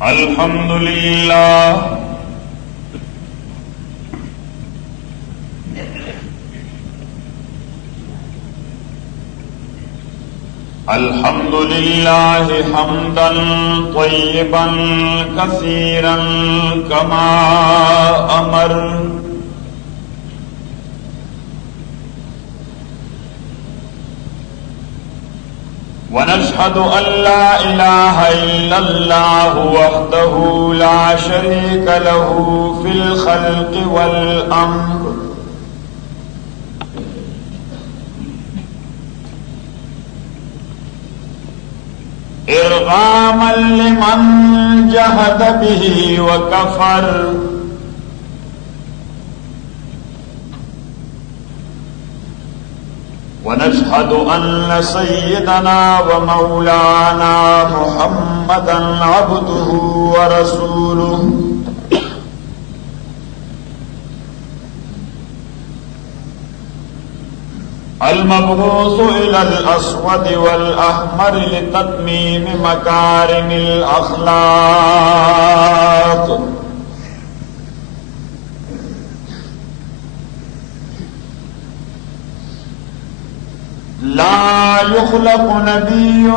الحمد للہ الحمد للہ حمدا طیبا کثیرا کما امر ونشهد أن لا إله إلا الله وحده لا شريك له في الخلق والأمر إرغاما لمن جهد به وكفر ونشهد أن سيدنا ومولانا محمدا عبده ورسوله المبعوث إلى الأسود والأحمر لتتميم مكارم الأخلاق لا يخلق نبي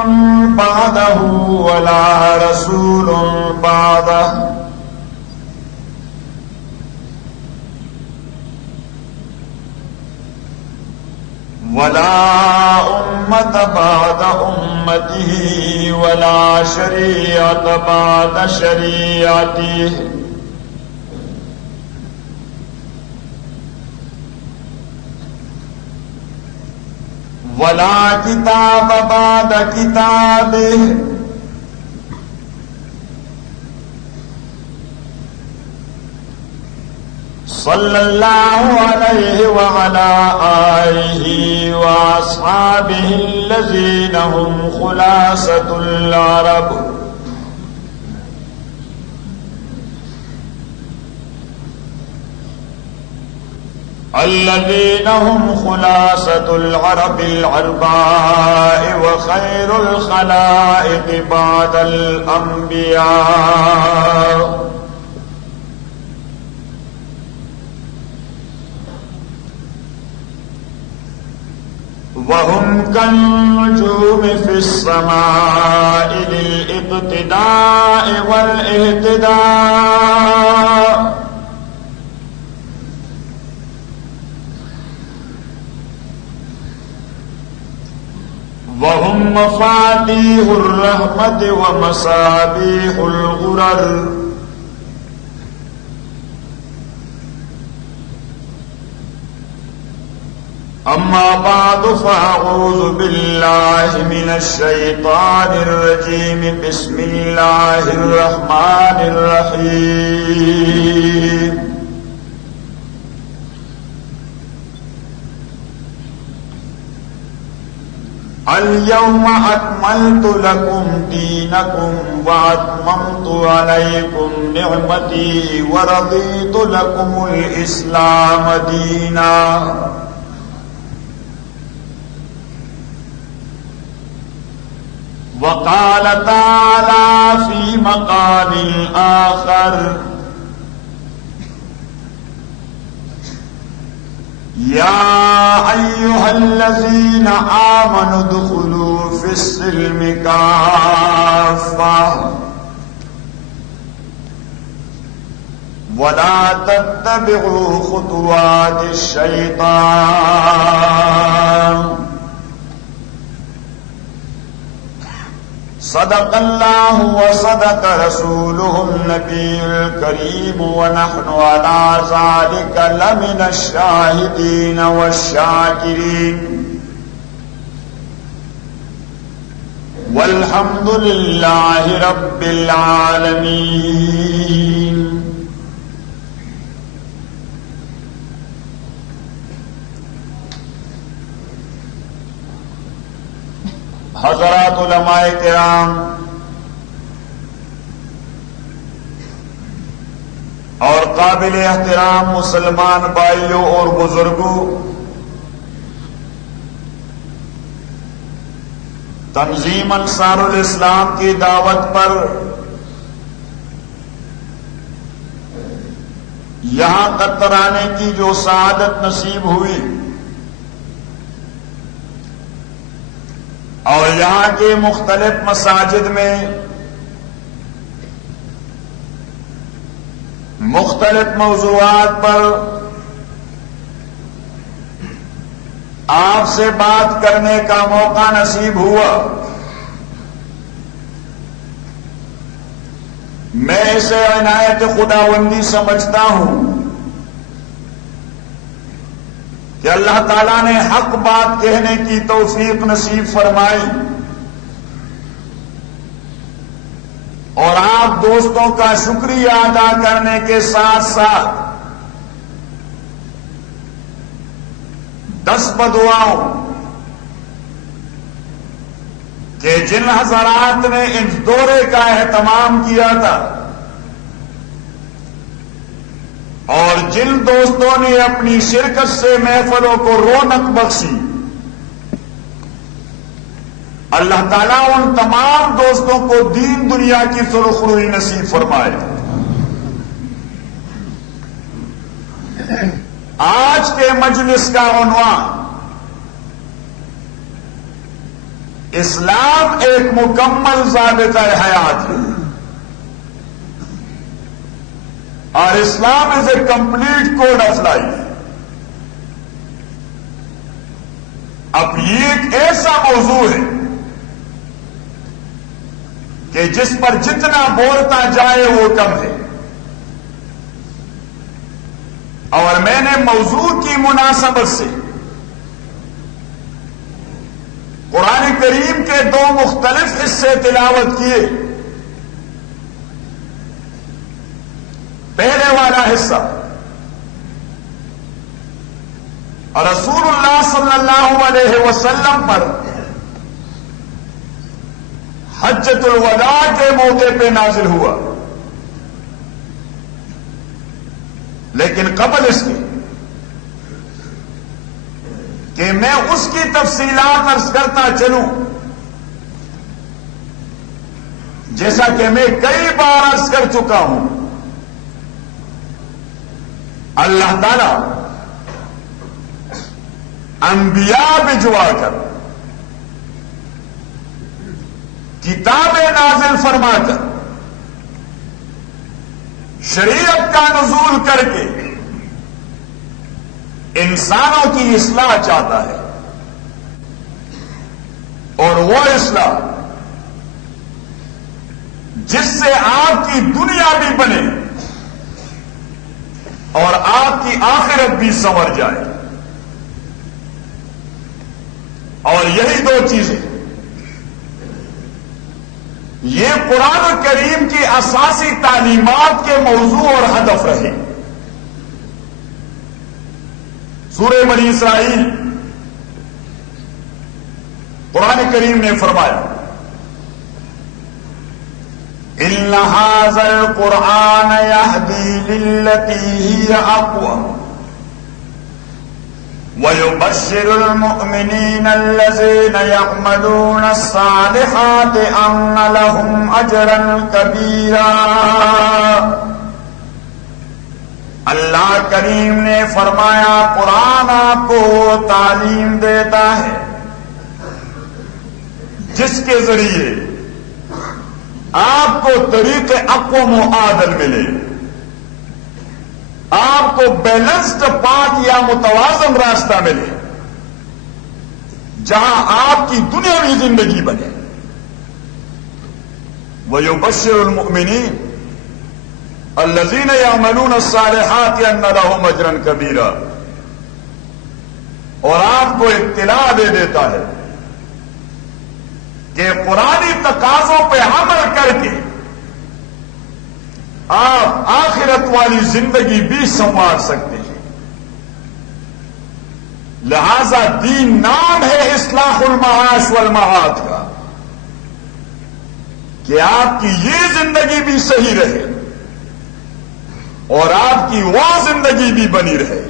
بعده ولا رسول بعده ولا أمة بعد أمته ولا شريعة بعد شريعته ولا کتاب بعد کتابه صلی اللہ علیہ وعلى آلہ واصحابہ الذین هم خلاصة العرب الذين هم خلاصة العرب العرباء وخير الخلائق بعد الأنبياء وهم كالنجوم في السماء للاقتداء والاهتداء وهم مفاتيح الرحمة ومصابيح الغرر أما بعد فأعوذ بالله من الشيطان الرجيم بسم الله الرحمن الرحيم اليوم أكملت لكم دينكم وأتممت عليكم نعمتي ورضيت لكم الإسلام دينا وقال تعالى في مقام آخر يا أيها الذين آمنوا ادخلوا في السلم كافة ولا تتبعوا خطوات الشيطان صدق الله وصدق رسوله النبي الكريم ونحن على ذلك لمن الشاهدين والشاكرين والحمد لله رب العالمين. حضرات علماء کرام اور قابل احترام مسلمان بھائیوں اور بزرگوں، تنظیم انصار الاسلام کی دعوت پر یہاں قطر آنے کی جو سعادت نصیب ہوئی اور یہاں کے مختلف مساجد میں مختلف موضوعات پر آپ سے بات کرنے کا موقع نصیب ہوا، میں اسے عنایت خداوندی سمجھتا ہوں کہ اللہ تعالیٰ نے حق بات کہنے کی توفیق نصیب فرمائی اور آپ دوستوں کا شکریہ ادا کرنے کے ساتھ ساتھ 10 بدعاؤں کہ جن حضرات نے اس دورے کا اہتمام کیا تھا اور جن دوستوں نے اپنی شرکت سے محفلوں کو رونق بخشی، اللہ تعالیٰ ان تمام دوستوں کو دین دنیا کی سرخروئی نصیب فرمائے۔ آج کے مجلس کا عنوان اسلام ایک مکمل ضابطہ حیات ہے اور Islam is a complete code of life. اب یہ ایک ایسا موضوع ہے کہ جس پر جتنا بولتا جائے وہ کم ہے، اور میں نے موضوع کی مناسبت سے قرآن کریم کے 2 مختلف حصے تلاوت کیے۔ پہلے والا حصہ رسول اللہ صلی اللہ علیہ وسلم پر حجۃ الوداع کے موقع پہ نازل ہوا، لیکن قبل اس کے کہ میں اس کی تفصیلات عرض کرتا چلوں، جیسا کہ میں کئی بار عرض کر چکا ہوں، اللہ تعالی انبیاء بھجوا کر، کتابیں نازل فرما کر، شریعت کا نزول کر کے انسانوں کی اصلاح چاہتا ہے، اور وہ اصلاح جس سے آپ کی دنیا بھی بنے اور آپ کی آخرت بھی سنور جائے، اور یہی 2 چیزیں یہ قرآن کریم کی اساسی تعلیمات کے موضوع اور ہدف رہے۔ سورہ بنی اسرائیل قرآن کریم نے فرمایا إِنَّ هَٰذَا الْقُرْآنَ يَهْدِي لِلَّتِي هِيَ أَقْوَمُ وَيُبَشِّرُ الْمُؤْمِنِينَ الَّذِينَ يَعْمَلُونَ الصَّالِحَاتِ أَنَّ لَهُمْ أَجْرًا كَبِيرًا۔ اللہ کریم نے فرمایا قرآن آپ کو تعلیم دیتا ہے جس کے ذریعے آپ کو طریق اقوم و عادل ملے، آپ کو بیلنسڈ پاک یا متوازن راستہ ملے، جہاں آپ کی دنیاوی زندگی بنے۔ وَيُبَشِّرُ الْمُؤْمِنِينَ الَّذِينَ يَعْمَلُونَ الصَّالِحَاتِ أَنَّ لَهُمْ أَجْرًا كَبِيرًا، اور آپ کو اطلاع دے دیتا ہے کہ قرآنی تقاضوں پہ عمل کر کے آپ آخرت والی زندگی بھی سنوار سکتے ہیں۔ لہذا دین نام ہے اصلاح المعاش والمعاد کا، کہ آپ کی یہ زندگی بھی صحیح رہے اور آپ کی وہ زندگی بھی بنی رہے.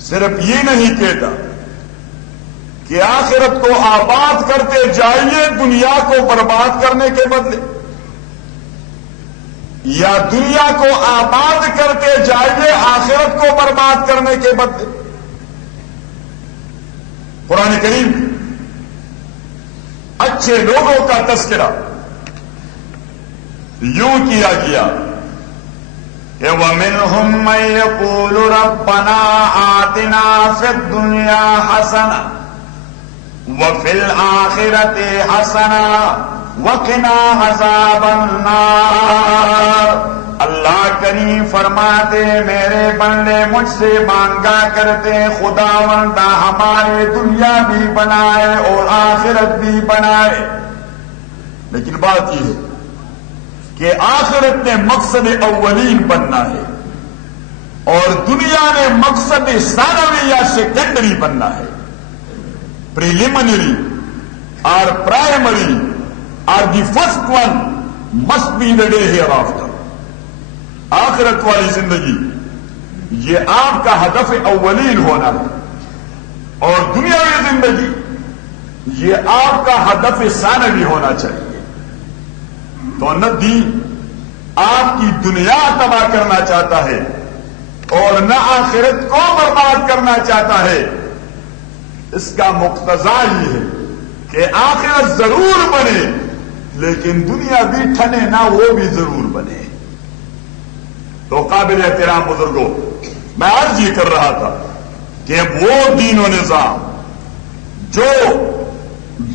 صرف یہ نہیں کہتا کہ آخرت کو آباد کرتے جائیے دنیا کو برباد کرنے کے بدلے، یا دنیا کو آباد کرتے جائیے آخرت کو برباد کرنے کے بدلے. قرآن کریم اچھے لوگوں کا تذکرہ یوں کیا گیا کہ وَمِنْهُمْ مَن يَقُولُ رَبَّنَا آتِنَا فِي الدُّنْيَا حَسَنَةً وَفِي الْآخِرَةِ حَسَنَةً وَقِنَا عَذَابَ النَّارِ. اللہ کریم فرماتے میرے بندے مجھ سے مانگا کرتے خداوندہ ہمارے دنیا بھی بنائے اور آخرت بھی بنائے. لیکن بات یہ ہے کہ آخرت نے مقصد اولین بننا ہے اور دنیا نے مقصد ثانوی یا سیکنڈری بننا ہے. پریلیمنری اور پرائمری اور the first one must be the day hereafter. آخرت والی زندگی یہ آپ کا ہدف اولین ہونا ہے اور دنیاوی زندگی یہ آپ کا ہدف ثانوی ہونا چاہیے. تو نہ دین آپ کی دنیا تباہ کرنا چاہتا ہے اور نہ آخرت کو برباد کرنا چاہتا ہے. اس کا مقتضا یہ ہے کہ آخرت ضرور بنے لیکن دنیا بھی ٹھنے نہ وہ بھی ضرور بنے. تو قابل احترام بزرگوں، میں عرض یہ کر رہا تھا کہ وہ دین و نظام جو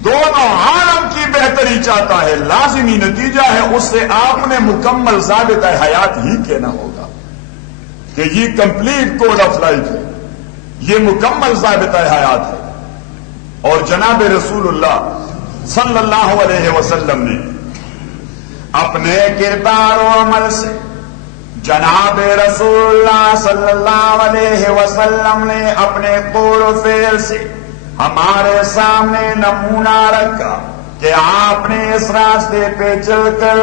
دونوں عالم کی بہتری چاہتا ہے لازمی نتیجہ ہے اس سے آپ نے مکمل ضابطہ حیات ہی کہنا ہوگا کہ یہ کمپلیٹ کوڈ آف لائف ہے، یہ مکمل ضابطہ حیات ہے. اور جناب رسول اللہ صلی اللہ علیہ وسلم نے اپنے کردار و عمل سے، جناب رسول اللہ صلی اللہ علیہ وسلم نے اپنے قول و فعل سے ہمارے سامنے نمونہ رکھا کہ آپ نے اس راستے پہ چل کر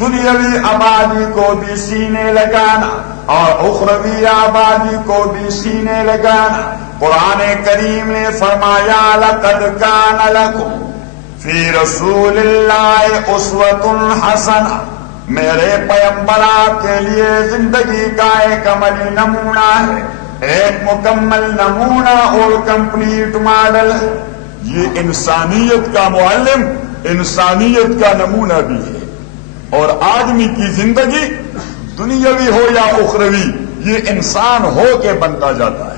دنیاوی آبادی کو بھی سینے لگانا اور اخروی آبادی کو بھی سینے لگانا. قرآن کریم نے فرمایا لَقَدْ كَانَ لَكُمْ فِي رَسُولِ اللَّهِ أُسْوَةٌ حَسَنَةٌ. میرے پیغمبر آپ کے لیے زندگی کا ایک عملی نمونہ ہے، ایک مکمل نمونہ اور کمپلیٹ ماڈل ہے. یہ انسانیت کا معلم، انسانیت کا نمونہ بھی ہے. اور آدمی کی زندگی دنیاوی ہو یا اخروی یہ انسان ہو کے بنتا جاتا ہے.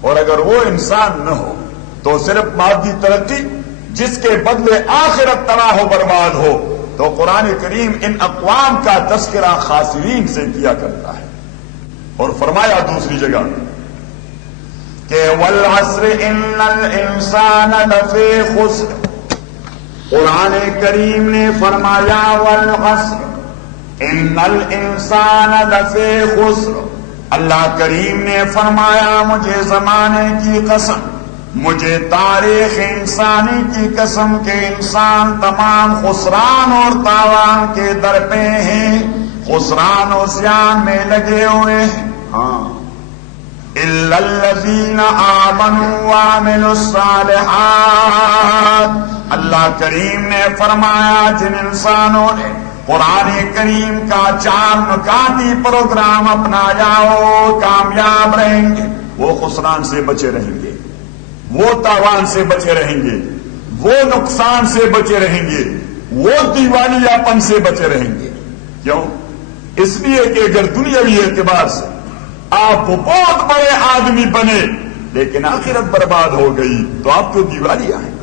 اور اگر وہ انسان نہ ہو تو صرف مادی ترقی جس کے بدلے آخرت تباہ و برباد ہو. تو قرآن کریم ان اقوام کا تذکرہ خاسرین سے کیا کرتا ہے. اور فرمایا دوسری جگہ کہ والعصر ان الانسان لفی خسر. قرآن کریم نے فرمایا والعصر ان الانسان لفی خسر. اللہ کریم نے فرمایا مجھے زمانے کی قسم، مجھے تاریخ انسانی کی قسم کہ انسان تمام خسران اور تاوان کے درپے ہیں، خسران و زیان میں لگے ہوئے ہیں. ہاں الا الذین آمنوا وعملوا الصالحات. اللہ کریم نے فرمایا جن انسانوں نے قرآن کریم کا 4 نکاتی پروگرام اپنایا وہ کامیاب رہیں گے، وہ خسران سے بچے رہیں گے، وہ تاوان سے بچے رہیں گے، وہ نقصان سے بچے رہیں گے، وہ دیوالیہ پن سے بچے رہیں گے. کیوں؟ اس لیے کہ اگر دنیاوی اعتبار سے آپ بہت بڑے آدمی بنے لیکن آخرت برباد ہو گئی تو آپ تو دیوالیہ ہیں،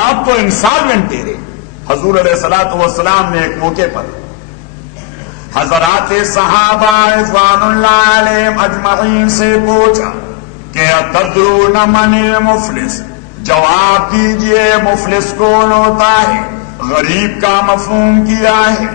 آپ تو انسالوینٹ تیرے. حضور علیہ الصلوۃ والسلام نے ایک موقع پر حضرات صحابہ رضوان اللہ علیہم اجمعین سے پوچھا کہ اتدرون من المفلس؟ جواب دیجئے مفلس کون ہوتا ہے؟ غریب کا مفہوم کیا ہے؟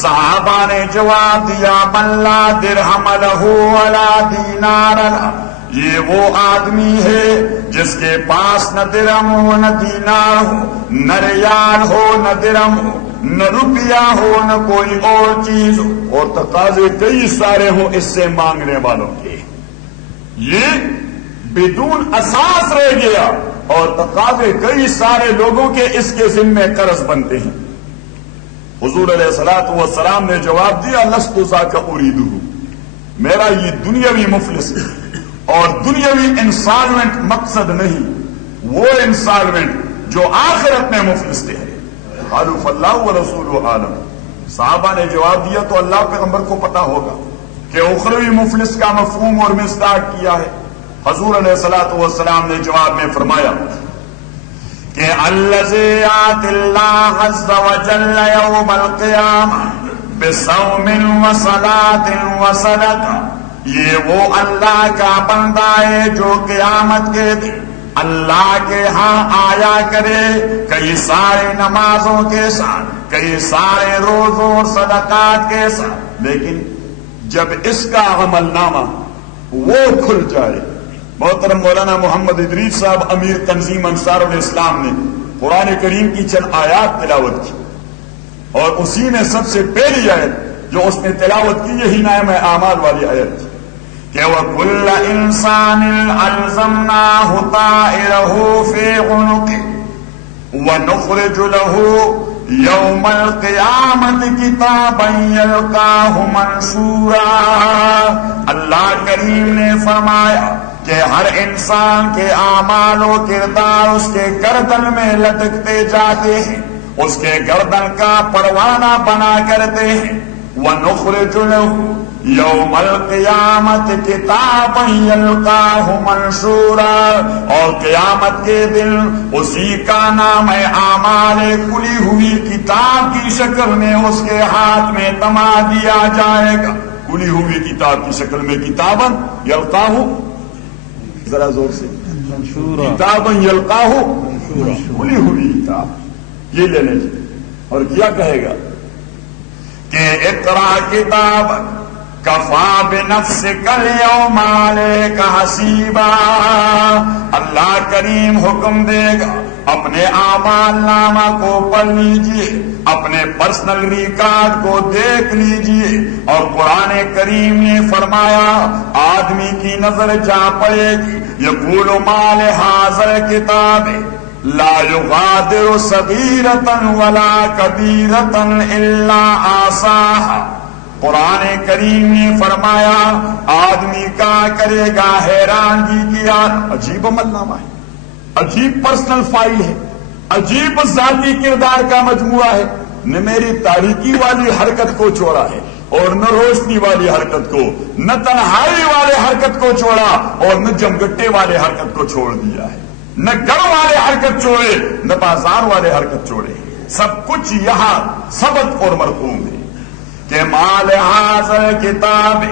صحابہ نے جواب دیا من لا درہم لہ ولا دینار لہ. یہ وہ آدمی ہے جس کے پاس نہ درہم ہو نہ دینار ہو، نہ ریال ہو نہ درہم ہو، نہ روپیہ ہو نہ کوئی اور چیز ہو، اور تقاضے کئی سارے ہوں اس سے مانگنے والوں کے، یہ بدون اساس رہ گیا، اور تقاضے کئی سارے لوگوں کے اس کے ذمے قرض بنتے ہیں۔ حضور علیہ الصلوۃ والسلام نے جواب دیا لست ذاک اریدہ، میرا یہ دنیاوی مفلس اور دنیاوی انسالمنٹ مقصد نہیں، وہ انسالمنٹ جو آخرت میں مفلس ہے۔ قالوا فاللہ ورسولہ عالم، صحابہ نے جواب دیا تو اللہ پیغمبر کو پتا ہوگا کہ اخروی مفلس کا مفہوم اور مصداق کیا ہے۔ حضور علیہ الصلوۃ والسلام نے جواب میں فرمایا کہ الذی یأتی اللہ عز وجل یوم القیامہ بصوم وصلاۃ وصدقہ، یہ وہ اللہ کا بندہ ہے جو قیامت کے دن اللہ کے ہاں آیا کرے کئی سارے نمازوں کے ساتھ، کئی سارے روزوں اور صدقات کے ساتھ، لیکن جب اس کا عمل نامہ وہ کھل جائے۔ محترم مولانا محمد ادریس صاحب امیر تنظیم انصار الاسلام نے قرآن کریم کی چند آیات تلاوت کی، اور اسی میں سب سے پہلی آیت جو اس نے تلاوت کی یہی نام اعمال والی آیت تھی کہ وَكُلَّ إِنسَانٍ أَلْزَمْنَاهُ طَائِرَهُ فِي عُنُقِهِ وَنُخْرِجُ لَهُ يَوْمَ الْقِيَامَةِ كِتَابًا يَلْقَاهُ مَنشُورًا۔ اللہ کریم نے فرمایا کہ ہر انسان کے اعمال و کردار اس کے گردن میں لٹکتے جاتے ہیں، اس کے گردن کا پروانہ بنا کرتے ہیں۔ وَنُخْرِجُ لَهُ يَوْمَ الْقِيَامَةِ كِتَابًا يَلْقَاهُ مَنشُورًا، اور قیامت کے دن اسی کا نام اعمال کھلی ہوئی کتاب کی شکل میں اس کے ہاتھ میں تما دیا جائے گا۔ کھلی ہوئی کتاب کی شکل میں، کتاباً یلقاہ، ذرا زور سے، کتاباً یلقاہ، کھلی ہوئی کتاب، یہ لے لیجیے۔ اور کیا کہے گا کہ اقرا کتابک کفا بنفسک اليوم علیک حسیبا، اللہ کریم حکم دے گا اپنے اعمال نامہ کو پڑھ لیجئے، اپنے پرسنل ریکارڈ کو دیکھ لیجئے۔ اور قرآن کریم نے فرمایا آدمی کی نظر جا پڑے گی، یقول ما لہذا الکتاب لا یغادر صغیرۃ ولا کبیرۃ الا احصاها۔ قرآن کریم نے فرمایا آدمی کا کرے گا حیرانگی کی یاد، عجیب عمل نامہ ہے، عجیب پرسنل فائل ہے، عجیب ذاتی کردار کا مجموعہ ہے، نہ میری تاریکی والی حرکت کو چھوڑا ہے اور نہ روشنی والی حرکت کو، نہ تنہائی والے حرکت کو چھوڑا اور نہ جمگٹے والے حرکت کو چھوڑ دیا ہے، نہ گھر والے حرکت چھوڑے نہ بازار والے حرکت چھوڑے، سب کچھ یہاں ثبت اور مرقوم ہے کہ ما لہذا الکتاب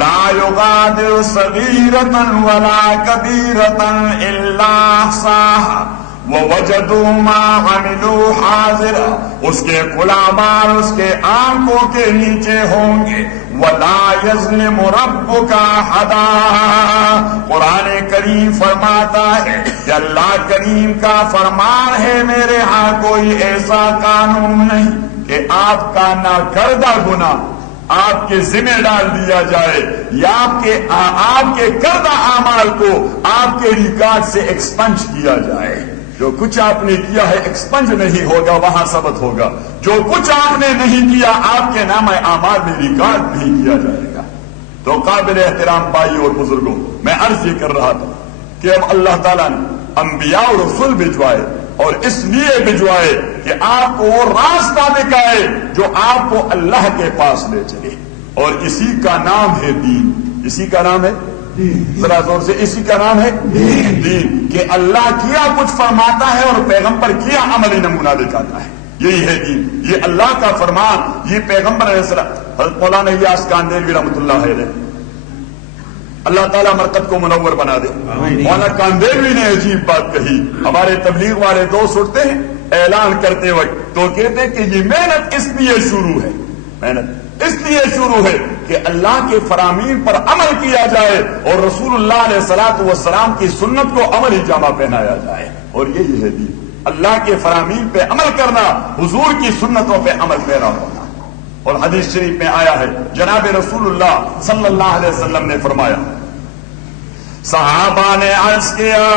لا یغادر صغیرۃ ولا کبیرۃ الا احصاها ووجدوا ما عملوا حاضرا، اس کے غلامان اس کے آنکھوں کے نیچے ہوں گے۔ ولا یظلم ربک احدا، قرآن کریم فرماتا ہے کہ اللہ کریم کا فرمان ہے میرے ہاں کوئی ایسا قانون نہیں کہ آپ کا ناکردہ گناہ آپ کے ذمہ ڈال دیا جائے یا آپ کے کردہ اعمال کو آپ کے ریکارڈ سے ایکسپنج کیا جائے۔ جو کچھ آپ نے کیا ہے ایکسپنج نہیں ہوگا، وہاں ثبت ہوگا۔ جو کچھ آپ نے نہیں کیا آپ کے نام اعمال میں ریکارڈ نہیں کیا جائے گا۔ تو قابل احترام بھائی اور بزرگوں، میں عرض یہ کر رہا تھا کہ اب اللہ تعالیٰ نے انبیاء اور رسول بھجوائے، اور اس لیے بھجوائے کہ آپ کو وہ راستہ دکھائے جو آپ کو اللہ کے پاس لے چلے، اور اسی کا نام ہے دین۔ اسی کا نام ہے ذرا زور سے، اسی کا نام ہے دین، کہ اللہ کیا کچھ فرماتا ہے اور پیغمبر کیا عملی نمونہ دکھاتا ہے، یہی ہے دین۔ یہ اللہ کا فرمان، یہ پیغمبر علیہ السلام۔ حضرت مولانا الیاس کاندیلوی رحمۃ اللہ علیہ، اللہ تعالیٰ مرکز کو منور بنا دے، مولانا کاندیلوی نے عجیب بات کہی۔ ہمارے تبلیغ والے دوست اٹھتے ہیں اعلان کرتے وقت تو کہتے کہ یہ محنت اس لیے شروع ہے، محنت اس لیے شروع ہے کہ اللہ کے فرامین پر عمل کیا جائے اور رسول اللہ علیہ الصلوۃ والسلام کی سنت کو عملی جامہ پہنایا جائے، اور یہی ہے دین۔ اللہ کے فرامین پہ عمل کرنا، حضور کی سنتوں پہ عمل پیرا ہونا۔ اور حدیث شریف میں آیا ہے، جناب رسول اللہ صلی اللہ علیہ وسلم نے فرمایا، صحابہ نے عرض کیا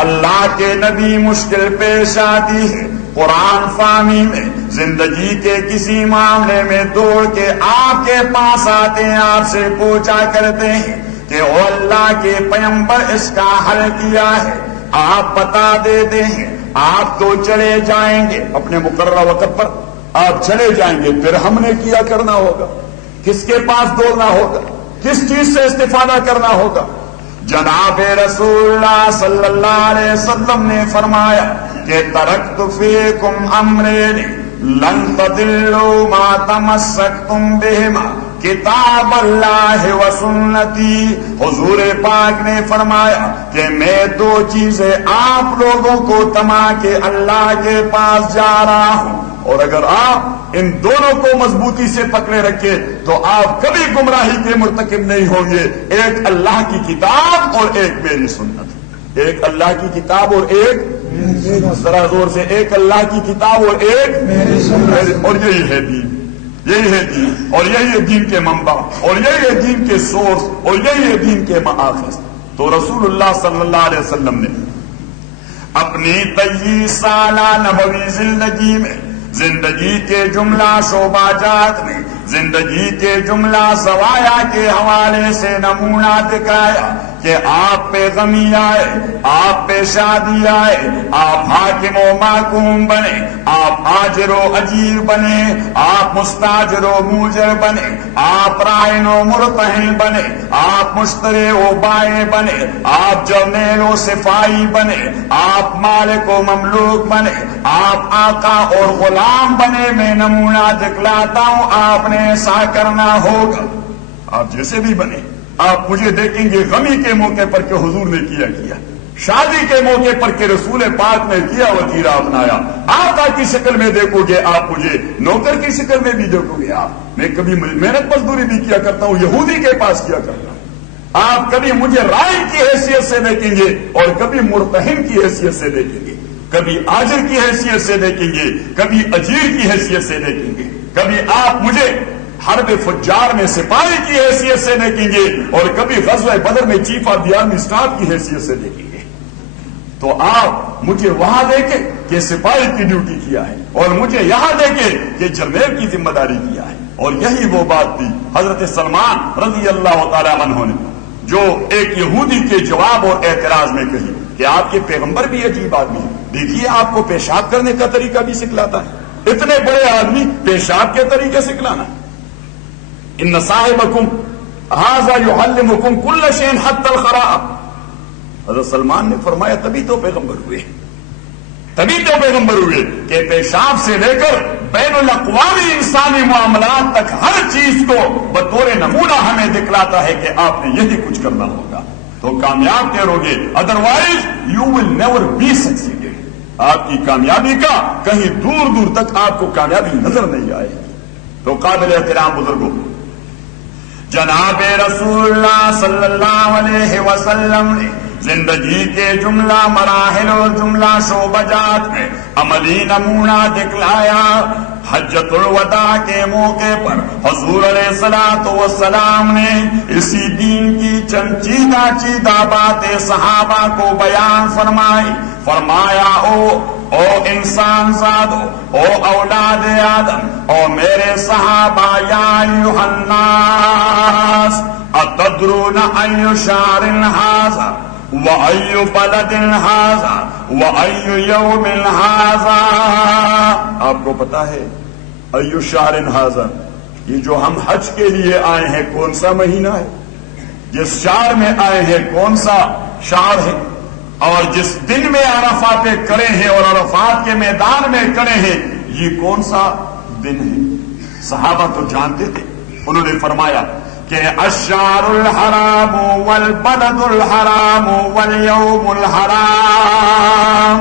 اللہ کے نبی مشکل پیش آتی ہے، قرآن فہمی میں زندگی کے کسی معاملے میں دوڑ کے آپ کے پاس آتے ہیں، آپ سے پوچھا کرتے ہیں کہ او اللہ کے پیغمبر اس کا حل کیا ہے، آپ بتا دیتے ہیں، آپ تو چلے جائیں گے اپنے مقررہ وقت پر، آپ چلے جائیں گے، پھر ہم نے کیا کرنا ہوگا، کس کے پاس دوڑنا ہوگا، کس چیز سے استفادہ کرنا ہوگا؟ جناب رسول اللہ صلی اللہ علیہ وسلم نے فرمایا کہ ترکت فیکم امرین لن تضلوا ما تمسکتم بہما کتاب اللہ و سنتی۔ حضور پاک نے فرمایا کہ میں دو چیزیں آپ لوگوں کو تما کے اللہ کے پاس جا رہا ہوں، اور اگر آپ ان دونوں کو مضبوطی سے پکڑے رکھے تو آپ کبھی گمراہی کے مرتکب نہیں ہوں گے۔ ایک اللہ کی کتاب اور ایک میری سنت، ایک اللہ کی کتاب اور ایک، ذرا زور سے، ایک اللہ کی کتاب اور ایک میری سنت، اور یہی ہے دین، یہی ہے دین، اور یہی ہے دین کے منبع، اور یہی ہے دین کے سورس، اور یہی ہے دین کے مآخذ۔ تو رسول اللہ صلی اللہ علیہ وسلم نے اپنی 23 سالہ نبوی زندگی میں، زندگی کے جملہ شعبہ جات میں، زندگی کے جملہ زوایا کے حوالے سے نمونہ دکھایا کہ آپ پہ غمی آئے، آپ پہ شادی آئے، آپ حاکم و محکوم بنے، آپ آجر و اجیر بنے، آپ مستاجر و موجر بنے، آپ رائن و مرتہن بنے، آپ مشتری و بائع بنے، آپ جرنیل و صفائی بنے، آپ مالک و مملوک بنے، آپ آقا اور غلام بنے، میں نمونہ دکھلاتا ہوں، آپ نے ایسا کرنا ہوگا۔ آپ جیسے بھی بنے، آپ مجھے دیکھیں گے غمی کے موقع پر کہ حضور نے کیا، شادی کے موقع پر کہ رسول پاک نے کیا وتیرہ اپنایا، آقا کی شکل میں دیکھو گے آپ، مجھے نوکر کی شکل میں بھی دیکھو گے آپ، میں کبھی محنت مزدوری بھی کیا کرتا ہوں، یہودی کے پاس کیا کرتا ہوں، آپ کبھی مجھے رائن کی حیثیت سے دیکھیں گے اور کبھی مرتہن کی حیثیت سے دیکھیں گے، کبھی آجر کی حیثیت سے دیکھیں گے، کبھی اجیر کی حیثیت سے دیکھیں گے، کبھی آپ مجھے حرب فجار میں سپاہی کی حیثیت سے دیکھیں گے اور کبھی غزوہ بدر میں chief of the army staff کی حیثیت سے دیکھیں گے۔ تو آپ مجھے وہاں دیکھیں کہ سپاہی کی ڈیوٹی کیا ہے، اور مجھے یہاں دیکھیں کہ جرنیل کی ذمہ داری کیا ہے۔ اور یہی وہ بات تھی حضرت سلمان رضی اللہ تعالی عنہ نے جو ایک یہودی کے جواب اور اعتراض میں کہی کہ آپ کے پیغمبر بھی عجیب آدمی ہے، دیکھیے آپ کو پیشاب کرنے کا طریقہ بھی سکھلاتا ہے، اتنے بڑے آدمی پیشاب کے طریقے سکھلانا۔ ان صاحبکم ھذا یعلمکم کل شیء حتی الخراء۔ حضرت سلمان نے فرمایا تبھی تو پیغمبر ہوئے، تبھی تو پیغمبر ہوئے کہ پیشاب سے لے کر بین الاقوامی انسانی معاملات تک ہر چیز کو بطور نمونہ ہمیں دکھلاتا ہے کہ آپ نے یہی کچھ کرنا ہوگا تو کامیاب کرو گے، otherwise you will never be succeeded. آپ کی کامیابی کا کہیں دور دور تک آپ کو کامیابی نظر نہیں آئے گی۔ تو قابل احترام بزرگوں، جناب رسول اللہ صلی اللہ علیہ وسلم نے زندگی کے جملہ مراحل اور جملہ شعبجات میں عملی نمونہ دکھلایا۔ حجۃ الوداع کے موقع پر حضور علیہ الصلوۃ والسلام نے اسی دین کی چند چیدہ باتیں صحابہ کو بیان فرمائی۔ فرمایا او انسان زادو، او اولاد آدم، او میرے صحابہ، یا ایھا الناس اتدرون ای شہر ھذا وَأَيُّ بَلَدٍ هَذَا وَأَيُّ يَوْمٍ هَذَا۔ آپ کو پتا ہے ایُّ شَهْرٍ هَذَا، یہ جو ہم حج کے لیے آئے ہیں کون سا مہینہ ہے، جس شہر میں آئے ہیں کون سا شہر ہے، اور جس دن میں عرفہ پہ کڑے ہیں اور عرفات کے میدان میں کڑے ہیں یہ کون سا دن ہے۔ صحابہ تو جانتے تھے، انہوں نے فرمایا کہ الشہر الحرام والبلد الحرام والیوم الحرام،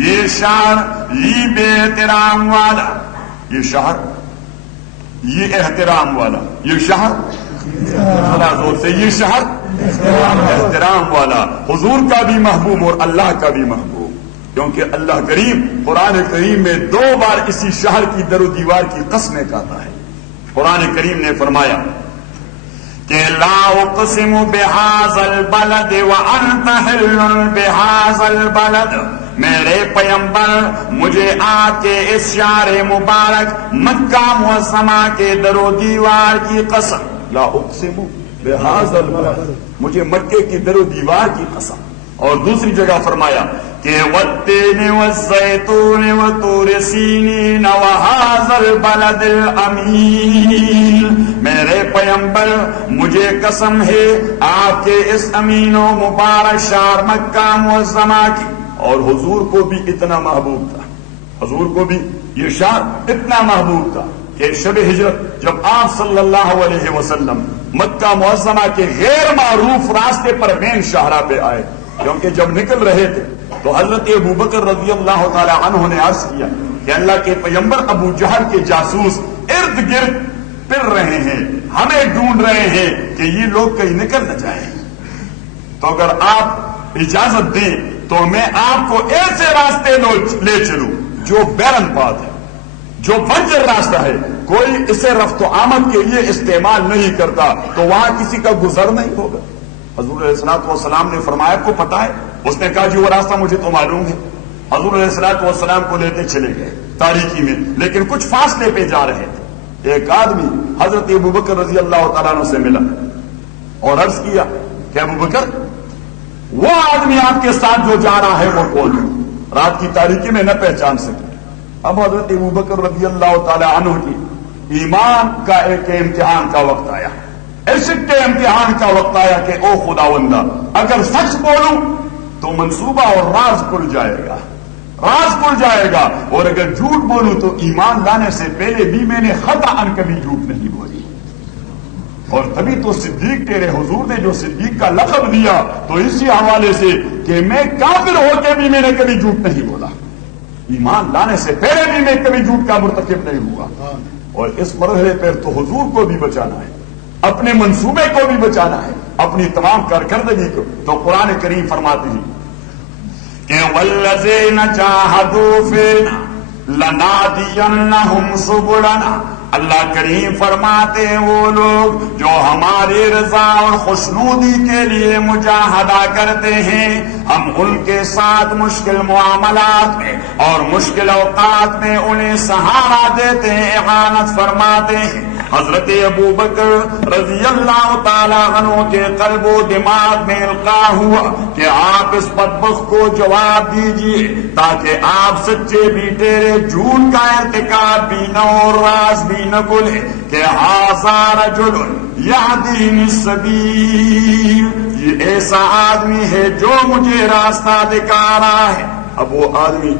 یہ شہر، یہ بے احترام والا، یہ شہر، یہ احترام والا، یہ شہر، ذرا زور سے، یہ شہر احترام والا، حضور کا بھی محبوب اور اللہ کا بھی محبوب۔ کیونکہ اللہ کریم قرآن کریم میں 2 بار اسی شہر کی در و دیوار کی قسمیں کہتا ہے. قرآن کریم نے فرمایا کہ لا اقسم بہذا البلد وانت حل بہذا البلد، میرے پیمبر مجھے آپ کے اس شہر مبارک مکہ معظمہ کے در و دیوار کی قسم، لا اقسم بہذا البلد، مجھے مکے کی در و دیوار کی قسم. اور دوسری جگہ فرمایا کہ والتین والزیتون وطور سینین وہذا البلد الامین، میرے پیمبر مجھے قسم ہے آپ کے اس امین و مبارک شہر مکہ معظمہ کی. اور حضور کو بھی اتنا محبوب تھا، حضور کو بھی یہ شہر اتنا محبوب تھا کہ شب ہجرت جب آپ صلی اللہ علیہ وسلم مکہ معظمہ کے غیر معروف راستے پر مین شاہراہ پہ آئے، کیونکہ جب نکل رہے تھے تو حضرت ابوبکر رضی اللہ تعالی عنہ نے عرض کیا کہ اللہ کے پیغمبر ابو جہل کے جاسوس ارد گرد پھر رہے ہیں، ہمیں ڈھونڈ رہے ہیں کہ یہ لوگ کہیں نکل نہ جائیں، تو اگر آپ اجازت دیں تو میں آپ کو ایسے راستے لے چلوں جو بیرن پات ہے، جو بنجر راستہ ہے، کوئی اسے رفت و آمد کے لیے استعمال نہیں کرتا، تو وہاں کسی کا گزر نہیں ہوگا. حضور علیہ الصلوۃ والسلام نے فرمایا آپ کو پتا ہے؟ اس نے کہا جی وہ راستہ مجھے تو معلوم ہے. حضور علیہ الصلوۃ والسلام کو لیتے چلے گئے تاریکی میں، لیکن کچھ فاصلے پہ جا رہے تھے. ایک آدمی حضرت ابوبکر رضی اللہ تعالیٰ عنہ سے ملا اور عرض کیا کہ ابوبکر وہ آدمی آپ کے ساتھ جو جا رہا ہے وہ کون ہے؟ رات کی تاریکی میں نہ پہچان سکے. اب حضرت ابوبکر رضی اللہ تعالیٰ عنہ کی ایمان کا ایک امتحان کا وقت آیا، عشق کے امتحان کا وقت آیا کہ او خداوندہ اگر سچ بولوں تو منصوبہ اور راز کھل جائے گا، راز کھل جائے گا، اور اگر جھوٹ بولوں تو ایمان لانے سے پہلے بھی میں نے خطأً کبھی جھوٹ نہیں بولی. اور تبھی تو صدیق تیرے حضور نے جو صدیق کا لقب دیا تو اسی حوالے سے کہ میں کافر ہو کے بھی میں نے کبھی جھوٹ نہیں بولا، ایمان لانے سے پہلے بھی میں کبھی جھوٹ کا مرتکب نہیں ہوا. اور اس مرحلے پر تو حضور کو بھی بچانا ہے، اپنے منصوبے کو بھی بچانا ہے، اپنی تمام کارکردگی کو. تو قرآن کریم فرماتے ہیں کہ والذین جاہدوا فینا لنہدینہم سبلنا، اللہ کریم فرماتے ہیں وہ لوگ جو ہماری رضا اور خوشنودی کے لیے مجاہدہ کرتے ہیں، ہم ان کے ساتھ مشکل معاملات میں اور مشکل اوقات میں انہیں سہارا دیتے ہیں، اعانت فرماتے ہیں. حضرت ابوبکر رضی اللہ تعالیٰ عنہ کے قلب و دماغ میں القاء ہوا کہ آپ اس بدبخت کو جواب دیجیے تاکہ آپ سچے بھی ٹیرے جھوٹ کا ارتکاب بھی نہ اور راز بھی نہ کھلے کہ ھذا رجل یہدینی السبیل، یہ ایسا آدمی ہے جو مجھے راستہ دکھا رہا ہے. اب وہ آدمی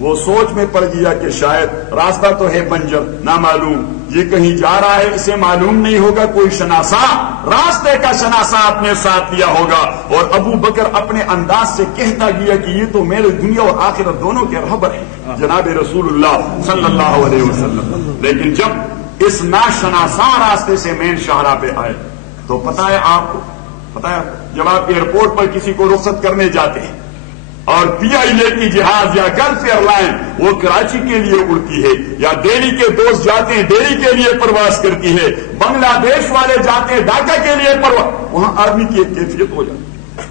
وہ سوچ میں پڑ گیا کہ شاید راستہ تو ہے بنجر نامعلوم، یہ کہیں جا رہا ہے، اسے معلوم نہیں ہوگا، کوئی شناسا راستے کا شناسا اپنے ساتھ لیا ہوگا. اور ابو بکر اپنے انداز سے کہتا گیا کہ یہ تو میرے دنیا اور آخرت دونوں کے رہبر ہیں جناب رسول اللہ صلی اللہ علیہ وسلم. لیکن جب اس ناشناسا راستے سے مین شاہراہ پہ آئے تو پتا ہے آپ کو، پتا ہے جب آپ ایئرپورٹ پر کسی کو رخصت کرنے جاتے ہیں اور PIA کی جہاز یا گلف ایئر لائن وہ کراچی کے لیے اڑتی ہے، یا دہلی کے دوست جاتے ہیں دہلی کے لیے پرواز کرتی ہے، بنگلہ دیش والے جاتے ہیں ڈھاکہ کے لیے پرواز، وہاں آرمی کی ایک کیفیت ہو جاتی.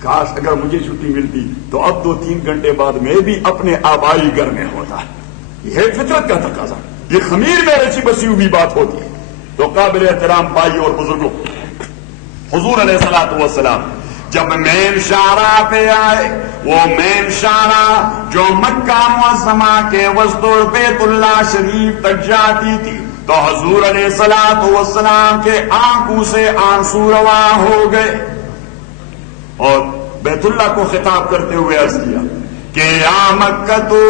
کاش اگر مجھے چھٹی ملتی تو اب 2-3 گھنٹے بعد میں بھی اپنے آبائی گھر میں ہوتا. یہ فطرت کا تقاضا، یہ خمیر میں رچی بسی ہوئی بات ہوتی ہے. تو قابل احترام بھائی اور بزرگوں، حضور علیہ الصلوۃ والسلام جب مین شاہراہ پہ آئے، وہ مین شاہراہ جو مکہ معظمہ کے وسط بیت اللہ شریف تک جاتی تھی، تو حضور علیہ الصلوۃ والسلام کے آنکھوں سے آنسو رواں ہو گئے اور بیت اللہ کو خطاب کرتے ہوئے عرض کیا کہ یا مکہ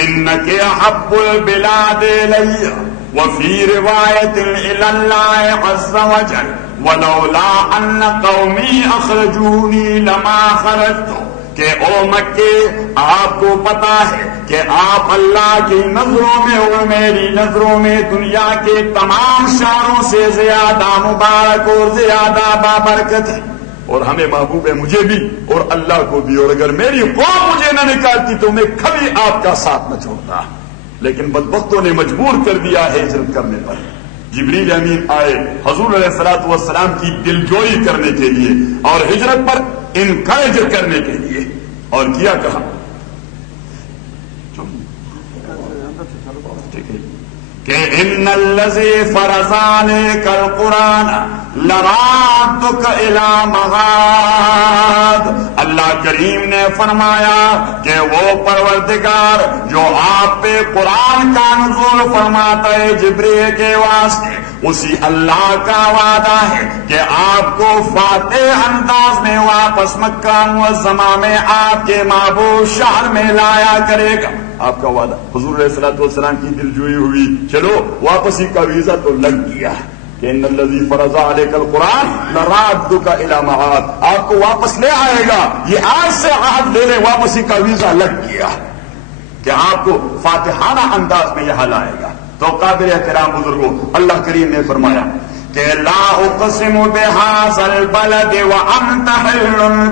انک احب البلاد الی وفی روایت الی اللہ عز وجل ولولا ان قومی اخرجونی لما خرجت، کہ او مکے آپ کو پتا ہے کہ آپ اللہ کی نظروں میں اور میری نظروں میں دنیا کے تمام شہروں سے زیادہ مبارک اور زیادہ بابرکت ہیں. اور ہمیں محبوب ہے مجھے بھی اور اللہ کو بھی، اور اگر میری قوم مجھے نہ نکالتی تو میں کبھی آپ کا ساتھ نہ چھوڑتا، لیکن بدبختوں نے مجبور کر دیا ہے ہجرت کرنے پر۔ جبریل امین آئے حضور علیہ الصلوۃ والسلام کی دلجوئی کرنے کے لیے اور ہجرت پر انکریج کرنے کے لیے، اور کیا کہا کہ ان الذی فرض علیک القرآن لرادک الی معاد، اللہ کریم نے فرمایا کہ وہ پروردگار جو آپ پہ قرآن کا نزول فرماتا ہے جبریل کے واسطے، اسی اللہ کا وعدہ ہے کہ آپ کو فاتح انداز میں واپس مکہ معظمہ میں آپ کے محبوب شہر میں لایا کرے گا۔ آپ کا وعدہ، حضور علیہ الصلوۃ والسلام کی دلجوئی ہوئی، چلو واپسی کا ویزا تو لگ گیا کہ ان الذی فرض علیک القرآن لرادک الی معاد، آپ کو واپس لے آئے گا، یہ آج سے عہد لے لیں، واپسی کا ویزا لگ گیا کہ آپ کو فاتحانہ انداز میں یہاں لائے گا۔ تو قابل احترام بزرگوں، اللہ کریم نے فرمایا کہ لا اقسم بهذا البلد وانت حل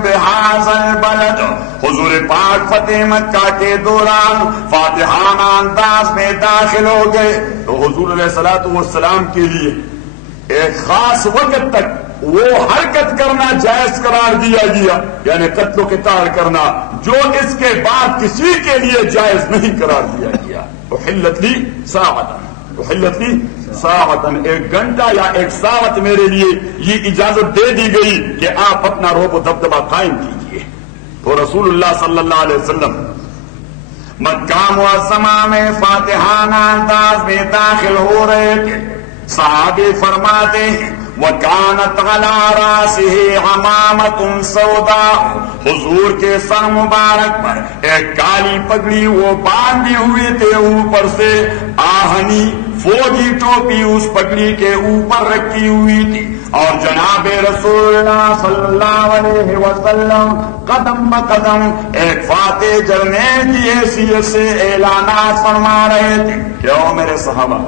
بهذا البلد، حضور پاک فتح مکہ کے دوران فاتحانہ انداز میں داخل ہو گئے تو حضور علیہ الصلوۃ والسلام کے لیے ایک خاص وقت تک وہ حرکت کرنا جائز قرار دیا گیا، یعنی قتل و قتال کرنا، جو اس کے بعد کسی کے لیے جائز نہیں قرار دیا گیا۔ احلت لی ساعتن، احلت لی ساعتن، ایک گھنٹہ یا ایک ساعت میرے لیے یہ اجازت دے دی گئی کہ آپ اپنا رعب و دبدبہ قائم کیجیے۔ تو رسول اللہ صلی اللہ علیہ وسلم مکہ معظمہ میں فاتحانہ انداز میں داخل ہو رہے تھے، صحابی فرماتے ہیں وَكَانَتْ عَلَىٰ رَأْسِهِ عَمَامَةٌ سَوْدَاءُ، حضور کے سر مبارک پر ایک کالی پگڑی وہ باندھے ہوئے تھے، اوپر سے آہنی فوجی ٹوپی اس پگڑی کے اوپر رکھی ہوئی تھی، اور جناب رسول اللہ صلی اللہ علیہ وسلم قدم بقدم ایک فاتح جرنیل کی حیثیت سے اعلانات فرما رہے تھے۔ کیوں میرے صحابہ،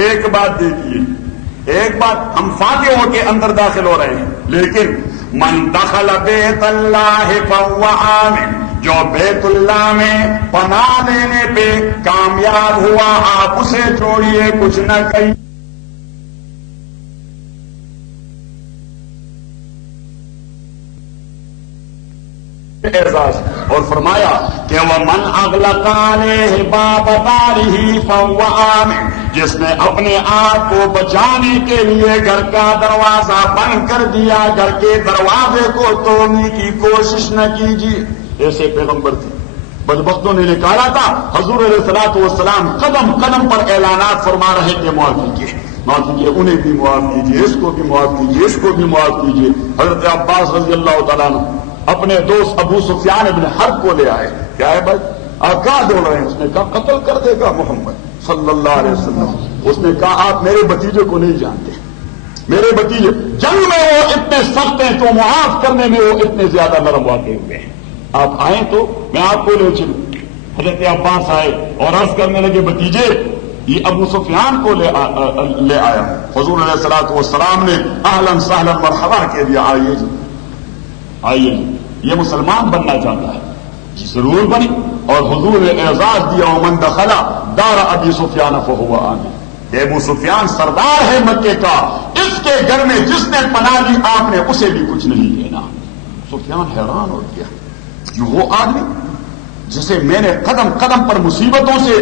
ایک بات دیکھیے، ایک بات، ہم فاتحوں کے اندر داخل ہو رہے ہیں، لیکن من دخل بیت اللہ فہو آمن، جو بیت اللہ میں پناہ لینے پہ کامیاب ہوا آپ اسے چھوڑیے کچھ نہ کہیے۔ اعزاز اور فرمایا کہ وَمَنْ أَغْلَقَ عَلَيْهِ بَابَ دَارِهِ فَهُوَ آمِنٌ، جس نے اپنے آپ کو بچانے کے لیے گھر کا دروازہ بند کر دیا، گھر کے دروازے کو توڑنے کی کوشش نہ کیجیے۔ ایسے پیغمبر تھے، بدبختوں نے نکالا تھا، حضور علیہ الصلوۃ والسلام قدم قدم پر اعلانات فرما رہے تھے، معاف کیجیے، معاف کیجیے، انہیں بھی معاف کیجیے، اس کو بھی معاف کیجیے، اس کو بھی معاف کیجیے۔ حضرت عباس رضی اللہ تعالیٰ عنہ اپنے دوست ابو سفیان ابن حرب کو لے آئے، کیا ہے بھائی آپ کہاں دوڑ رہے ہیں؟ اس نے کہا قتل کر دے گا محمد صلی اللہ علیہ وسلم۔ اس نے کہا آپ میرے بھتیجے کو نہیں جانتے، میرے بھتیجے جنگ میں وہ اتنے سخت ہیں تو معاف کرنے میں وہ اتنے زیادہ نرم واقع ہوئے ہیں، آپ آئیں تو میں آپ کو لے چلوں۔ حضرت عباس آئے اور عرض کرنے لگے بھتیجے یہ ابو سفیان کو لے آیا۔ حضور علیہ الصلوۃ والسلام نے اہلا سہلا مرحبا کہہ دیا، آئیے جی آئیے جی، یہ مسلمان بننا چاہتا ہے جی، ضرور بنی، اور حضور نے اعزاز دیا ومن دخل دار ابی سفیان فہو آمن، کہ ابو سفیان سردار ہے مکے کا، اس کے گھر میں جس نے پناہ لی آپ نے اسے بھی کچھ نہیں دینا۔ سفیان حیران ہو گیا، جو وہ آدمی جسے میں نے قدم قدم پر مصیبتوں سے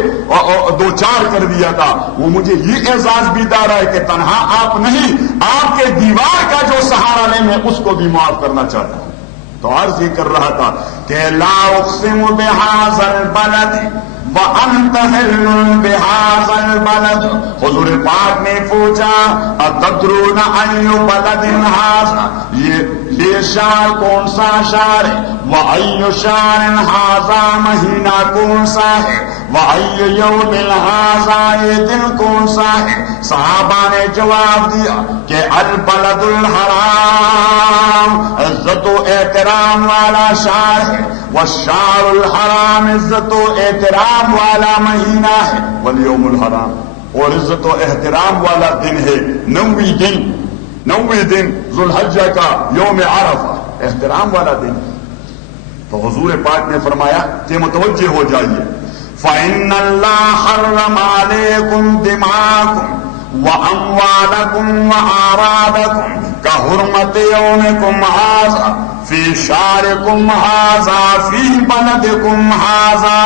دو چار کر دیا تھا، وہ مجھے یہ اعزاز بھی دے رہا ہے کہ تنہا آپ نہیں، آپ کے دیوار کا جو سہارا لے میں اس کو بھی معاف کرنا چاہتا ہوں۔ تو عرض یہ کر رہا تھا کہ لا اقسم بهذا البلد وانت حل بهذا البلد، حضور پاک نے پوچھا اتدرون ای بلد هذا، یہ شہر کون سا شہر ہے؟ وای شہر هذا، مہینہ کون سا ہے؟ وای یوم هذا، یہ دن کون سا ہے؟ صحابہ نے جواب دیا کہ البلد الحرام، عزت و احترام والا شہر ہے، والشہر الحرام، عزت و احترام والا مہینہ ہے، والیوم الحرام، اور عزت و احترام والا دن ہے 9ویں دن ذوالحجہ کا یوم عرفہ۔ احترام والا دن. تو حضور پاک نے فرمایا کہ متوجہ ہو جائیے. فَإِنَّ اللَّهَ حَرَّمَ عَلَيْكُمْ دِمَاءَكُمْ وَأَمْوَالَكُمْ وَأَعْرَاضَكُمْ كَحُرْمَةِ يَوْمِكُمْ هَٰذَا فِي شَهْرِكُمْ هَٰذَا فِي بَلَدِكُمْ هَٰذَا.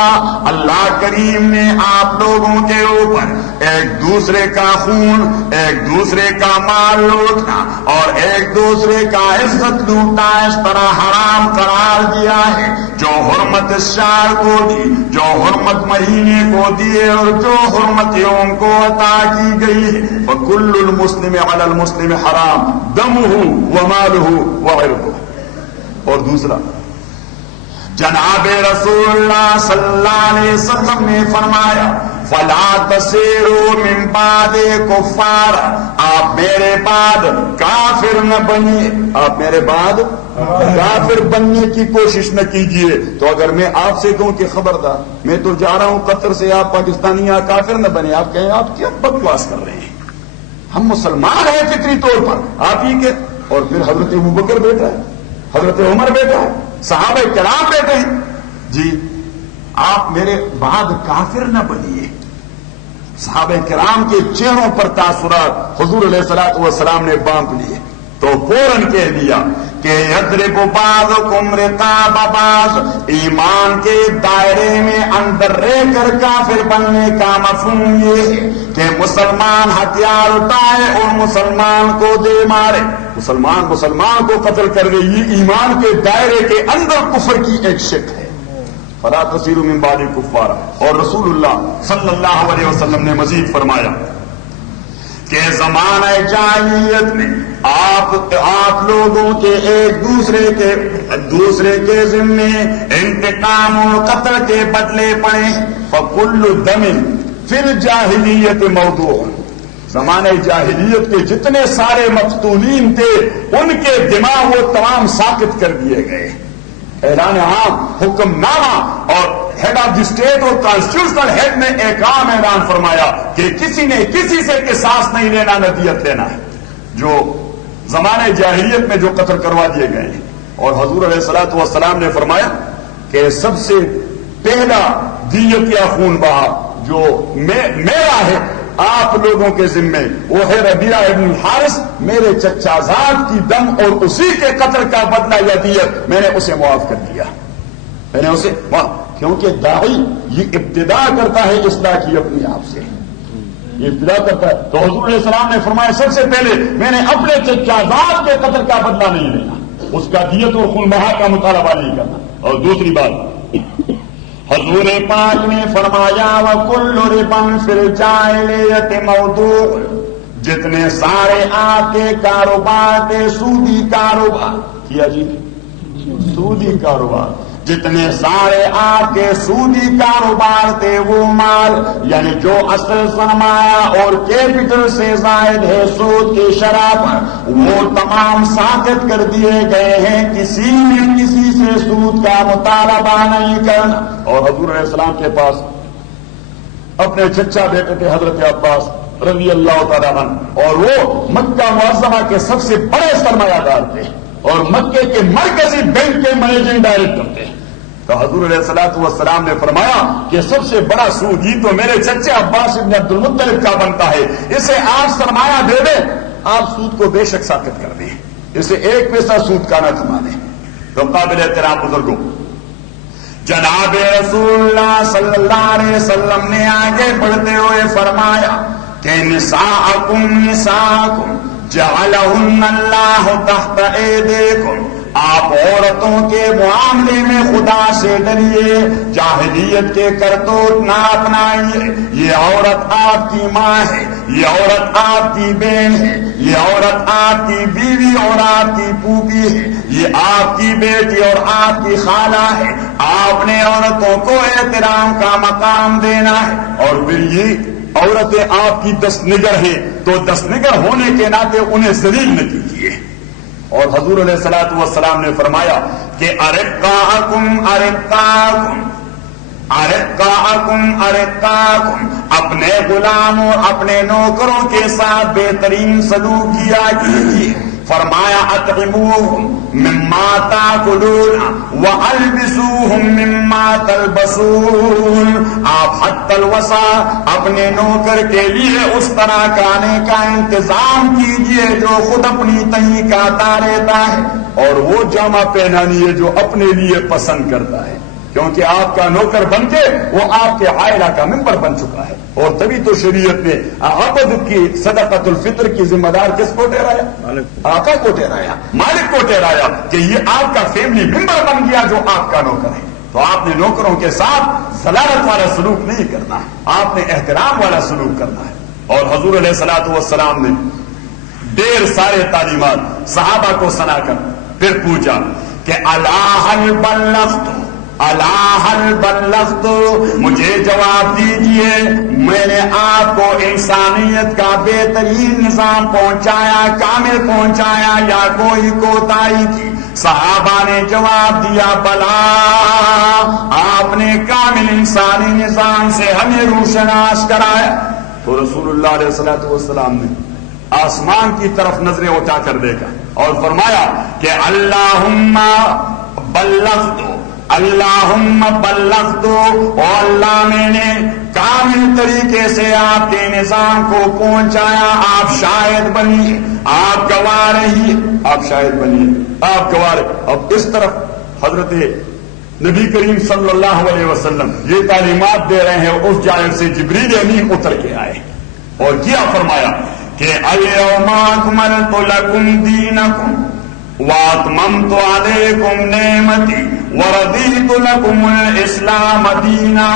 اللہ کریم نے آپ لوگوں کے اوپر ایک دوسرے کا خون، ایک دوسرے کا مال لوٹنا اور ایک دوسرے کا عزت لوٹنا اس طرح حرام قرار دیا ہے. جو حرمت اس شہر کو دی، جو حرمت مہینے کو دیے اور جو حرمت یوم کو عطا کی گئی ہے. فَكُلُّ الْمُسْلِمِ عَلَى الْمُسْلِمِ حَرَامٌ دَمُهُ وَمَالُهُ وَعِرْضُهُ. اور دوسرا، جناب رسول اللہ صلی اللہ علیہ وسلم نے فرمایا فَلَا تَصِيرُوا مِن بَعْدِ كُفَّارًا. آپ میرے بعد کافر نہ بنیے، آپ میرے بعد کافر بننے کی کوشش نہ کیجیے. تو اگر میں آپ سے کہوں کہ خبردار میں تو جا رہا ہوں قطر سے، آپ پاکستانی یہاں کافر نہ بنے، آپ کہیں آپ کیا بکواس کر رہے ہیں، ہم مسلمان ہیں فطری طور پر، آپ ہی کے. اور پھر حضرت ابوبکر بیٹا ہے، حضرت عمر بیٹا ہے، صحابہ کرام بیٹے ہیں. جی آپ میرے بعد کافر نہ بنیے. صحابہ کرام کے چہروں پر تاثرات حضور علیہ الصلوۃ والسلام نے بانپ لیے تو فوراً کہہ دیا کہ یضرب بعضکم رقاب بعض. ایمان کے دائرے میں اندر رہ کر کافر بننے کا مفہوم یہ ہے کہ مسلمان ہتھیار اٹھائے اور مسلمان کو دے مارے، مسلمان کو قتل کر دے. یہ ایمان کے دائرے کے اندر کفر کی ایک شکل ہے. فَلَا تَصِيرُوا مِن بَعْدِ كُفَّارًا. اور رسول اللہ صلی اللہ علیہ وسلم نے مزید فرمایا کہ زمانہ جاہلیت میں آپ لوگوں کے ایک دوسرے کے ذمے انتقام و قتل کے بدلے پڑے. فَكُلُّ دَمٍ فِي الْجَاهِلِيَّةِ مَوْضُوعٌ. زمانہ جاہلیت کے جتنے سارے مقتولین تھے ان کے دماغ وہ تمام ساقط کر دیے گئے. اعلان عام، حکم نامہ اور ہیڈ آف دی اسٹیٹ اور کانسٹیٹیوشنل ہیڈ نے ایک عام اعلان فرمایا کہ کسی نے کسی سے قصاص نہیں لینا، نہ دیت لینا ہے. جو زمانے جاہلیت میں جو قتل کروا دیے گئے. اور حضور علیہ الصلوۃ والسلام نے فرمایا کہ سب سے پہلا دیت یا خون بہا جو میرا ہے آپ لوگوں کے ذمے وہ ہے ربیعہ ابن الحارث. میرے چچا زاد کی دم اور اسی کے قتل کا بدلہ یا دیت میں نے اسے معاف کر دیا. میں نے اسے کیونکہ داعی یہ ابتدا کرتا ہے اصلاح کی اپنی آپ سے، یہ ابتدا کرتا ہے. تو حضور علیہ السلام نے فرمایا سب سے پہلے میں نے اپنے چچا زاد کے قتل کا بدلہ نہیں لینا، اس کا دیت اور خون بہا کا مطالبہ نہیں کرنا. اور دوسری بات حضور پاک نے فرمایا وَكُلُّ رِبًا فِي الْجَاهِلِيَّةِ مَوْضُوعٌ. جتنے سارے آپ کے کاروبار تھے سودی کاروبار کیا جی، سودی کاروبار، جتنے سارے آپ کے سودی کاروبار تھے وہ مال یعنی جو اصل سرمایہ اور کیپٹل سے زائد ہے سود کی شرح پر وہ تمام ساقط کر دیے گئے ہیں. کسی نے کسی سے سود کا مطالبہ نہیں کرنا. اور حضور علیہ السلام کے پاس اپنے چچا بیٹے تھے حضرت عباس رضی اللہ تعالیٰ عنہ، اور وہ مکہ معظمہ کے سب سے بڑے سرمایہ دار تھے اور مکے کے مرکزی بینک کے مینیجنگ ڈائریکٹر تھے. تو حضور علیہ الصلوۃ والسلام نے فرمایا کہ سب سے بڑا سود ہی تو میرے چچے عباس ابن عبد المطلب کا بنتا ہے. اسے آپ سرمایہ دے دیں، آپ سود کو بے شک ساقط کر دیں، اسے ایک پیسہ سود کا نہ کما دیں. تو قابل احترام بزرگوں، جناب رسول اللہ صلی اللہ علیہ وسلم نے آگے بڑھتے ہوئے فرمایا کہ نساءکم جعلہن اللہ تحت ایدیکم. آپ عورتوں کے معاملے میں خدا سے ڈریے، جاہلیت کے کرتوت نہ اپنائیے. یہ عورت آپ کی ماں ہے، یہ عورت آپ کی بہن ہے، یہ عورت آپ کی بیوی اور آپ کی پھوپھی ہے، یہ آپ کی بیٹی اور آپ کی خالہ ہے. آپ نے عورتوں کو احترام کا مقام دینا ہے. اور پھر یہ عورتیں آپ کی دستنگر ہیں تو دستنگر ہونے کے ناطے انہیں ذلیل نہ کیجیے. اور حضور علیہ الصلوۃ والسلام نے فرمایا کہ ارقاکم اپنے غلاموں اپنے نوکروں کے ساتھ بہترین سلوک کیا کیجیے. فرمایا اطعموہم مما تاکلون والبسوہم مما تلبسون، آپ حتی الوسع اپنے نوکر کے لیے اس طرح کھانے کا انتظام کیجئے جو خود اپنی تہی کھاتا رہتا ہے، اور وہ جامہ پہنانی ہے جو اپنے لیے پسند کرتا ہے، کیونکہ آپ کا نوکر بن کے وہ آپ کے عائلہ کا ممبر بن چکا ہے۔ اور تبھی تو شریعت نے عبد کی صدقۃ الفطر کی ذمہ دار کس کو ٹھہرایا؟ آقا کو ٹھہرایا، مالک کو ٹھہرایا کہ یہ آپ کا فیملی ممبر بن گیا جو آپ کا نوکر ہے۔ تو آپ نے نوکروں کے ساتھ ذلالت والا سلوک نہیں کرنا ہے، آپ نے احترام والا سلوک کرنا ہے۔ اور حضور علیہ الصلوۃ والسلام نے ڈھیر سارے تعلیمات صحابہ کو سنا کر پھر پوچھا کہ الا هل بلغت، الا هل بلغت، مجھے جواب دیجئے میں نے آپ کو انسانیت کا بہترین نظام پہنچایا، کامل پہنچایا یا کوئی کوتاہی تھی؟ صحابہ نے جواب دیا بلا، آپ نے کامل انسانی نظام سے ہمیں روشناس کرایا۔ تو رسول اللہ علیہ الصلوۃ والسلام نے آسمان کی طرف نظریں اٹھا کر دیکھا اور فرمایا کہ اللہم بلغت، اللہم بلغت، اور اللہ میں نے کامل طریقے سے آپ کے نظام کو پہنچایا، آپ شاہد بنیے، آپ گواہ رہیے، آپ شاہد بنیے، آپ گواہ رہیے۔ اب اس طرف حضرت نبی کریم صلی اللہ علیہ وسلم یہ تعلیمات دے رہے ہیں، اس جانب سے جبریل امین اتر کے آئے اور کیا فرمایا کہ الیوم اکملت لکم دینکم واتممت علیکم نعمتی ورضیت لکم الاسلام دینا،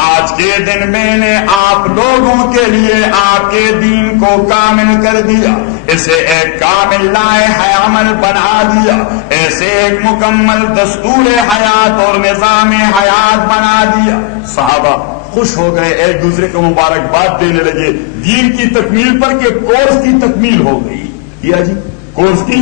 آج کے دن میں نے آپ لوگوں کے لیے آپ کے دین کو کامل کر دیا، اسے ایک کامل لائحہ عمل بنا دیا، ایسے ایک مکمل دستور حیات اور نظام حیات بنا دیا۔ صحابہ خوش ہو گئے، ایک دوسرے کو مبارکباد دینے لگے دین کی تکمیل پر کہ کورس کی تکمیل ہو گئی۔ کیا جی؟ کورس کی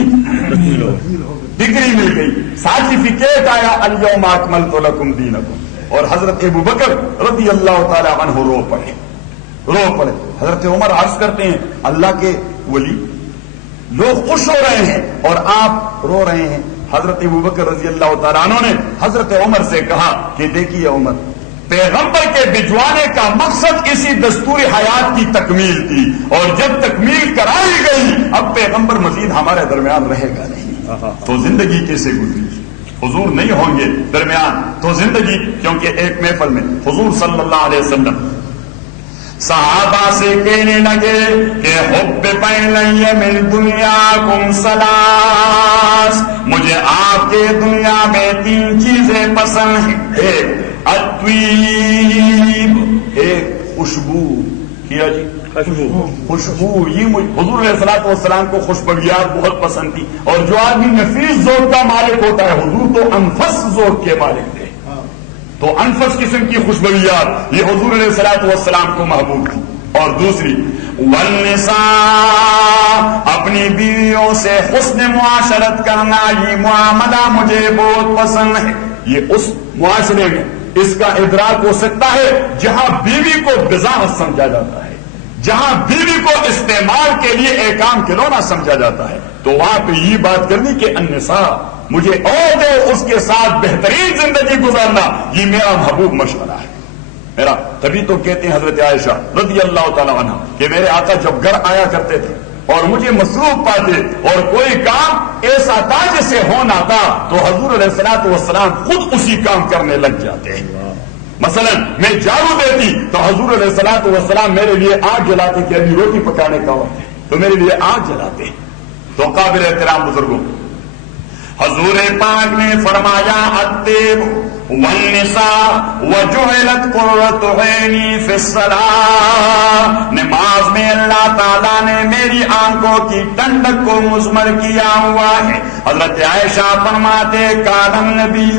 تکمیل ہو گئی، ڈگری مل گئی، سرٹیفکیٹ آیا الیوم اکملت لکم دینکم۔ اور حضرت ابوبکر رضی اللہ تعالی عنہ رو پڑے۔ حضرت عمر عرض کرتے ہیں اللہ کے ولی، لوگ خوش ہو رہے ہیں اور آپ رو رہے ہیں۔ حضرت ابوبکر رضی اللہ تعالیٰ عنہ نے حضرت عمر سے کہا کہ دیکھیے عمر، پیغمبر کے بھجوانے کا مقصد اسی دستور حیات کی تکمیل تھی، اور جب تکمیل کرائی گئی اب پیغمبر مزید ہمارے درمیان رہے گا نہیں، تو زندگی کیسے گزری؟ حضور نہیں ہوں گے درمیان تو زندگی، کیونکہ ایک محفل میں حضور صلی اللہ علیہ وسلم صحابہ سے کہنے لگے کہ حب پہلے من دنیاکم ثلاث، مجھے آپ کے دنیا میں تین چیزیں پسند ہیں، ایک الطیب، ایک خوشبو، کیا جی؟ خوشبو، یہ حضور علیہ الصلوۃ والسلام کو خوشبویات بہت پسند تھی، اور جو آدمی نفیس ذوق کا مالک ہوتا ہے، حضور تو انفس ذوق کے مالک تھے، تو انفس قسم کی خوشبویات یہ حضور علیہ الصلوۃ والسلام کو محبوب تھی۔ اور دوسری والنساء، اپنی بیویوں سے حسن معاشرت کرنا، یہ معاملہ مجھے بہت پسند ہے۔ یہ اس معاشرے میں اس کا ادراک ہو سکتا ہے جہاں بیوی کو بضاعت سمجھا جاتا ہے، جہاں بیوی کو استعمال کے لیے ایک عام کھلونا سمجھا جاتا ہے، تو وہاں پہ یہ بات کرنی کہ النساء، مجھے اور دے اس کے ساتھ بہترین زندگی گزارنا، یہ میرا محبوب مشورہ ہے میرا۔ تبھی تو کہتے ہیں حضرت عائشہ رضی اللہ تعالی عنہ کہ میرے آقا جب گھر آیا کرتے تھے اور مجھے مصروف پاتے اور کوئی کام ایسا تھا جسے ہونا تھا تو حضور علیہ الصلوۃ والسلام خود اسی کام کرنے لگ جاتے ہیں۔ مثلا میں جھاڑو دیتی تو حضور علیہ الصلوۃ والسلام میرے لیے آگ جلاتے کہ ابھی روٹی پکانے کا وقت ہے تو میرے لیے آگ جلاتے۔ تو قابل احترام بزرگوں، حضور پاک نے فرمایا الطیب والنساء وجعلت قرۃ عینی فی الصلاۃ، نماز میں اللہ تعالیٰ نے میری آنکھوں کی ٹھنڈک کو مضمر کیا ہوا ہے۔ حضرت عائشہ فرماتے کان النبی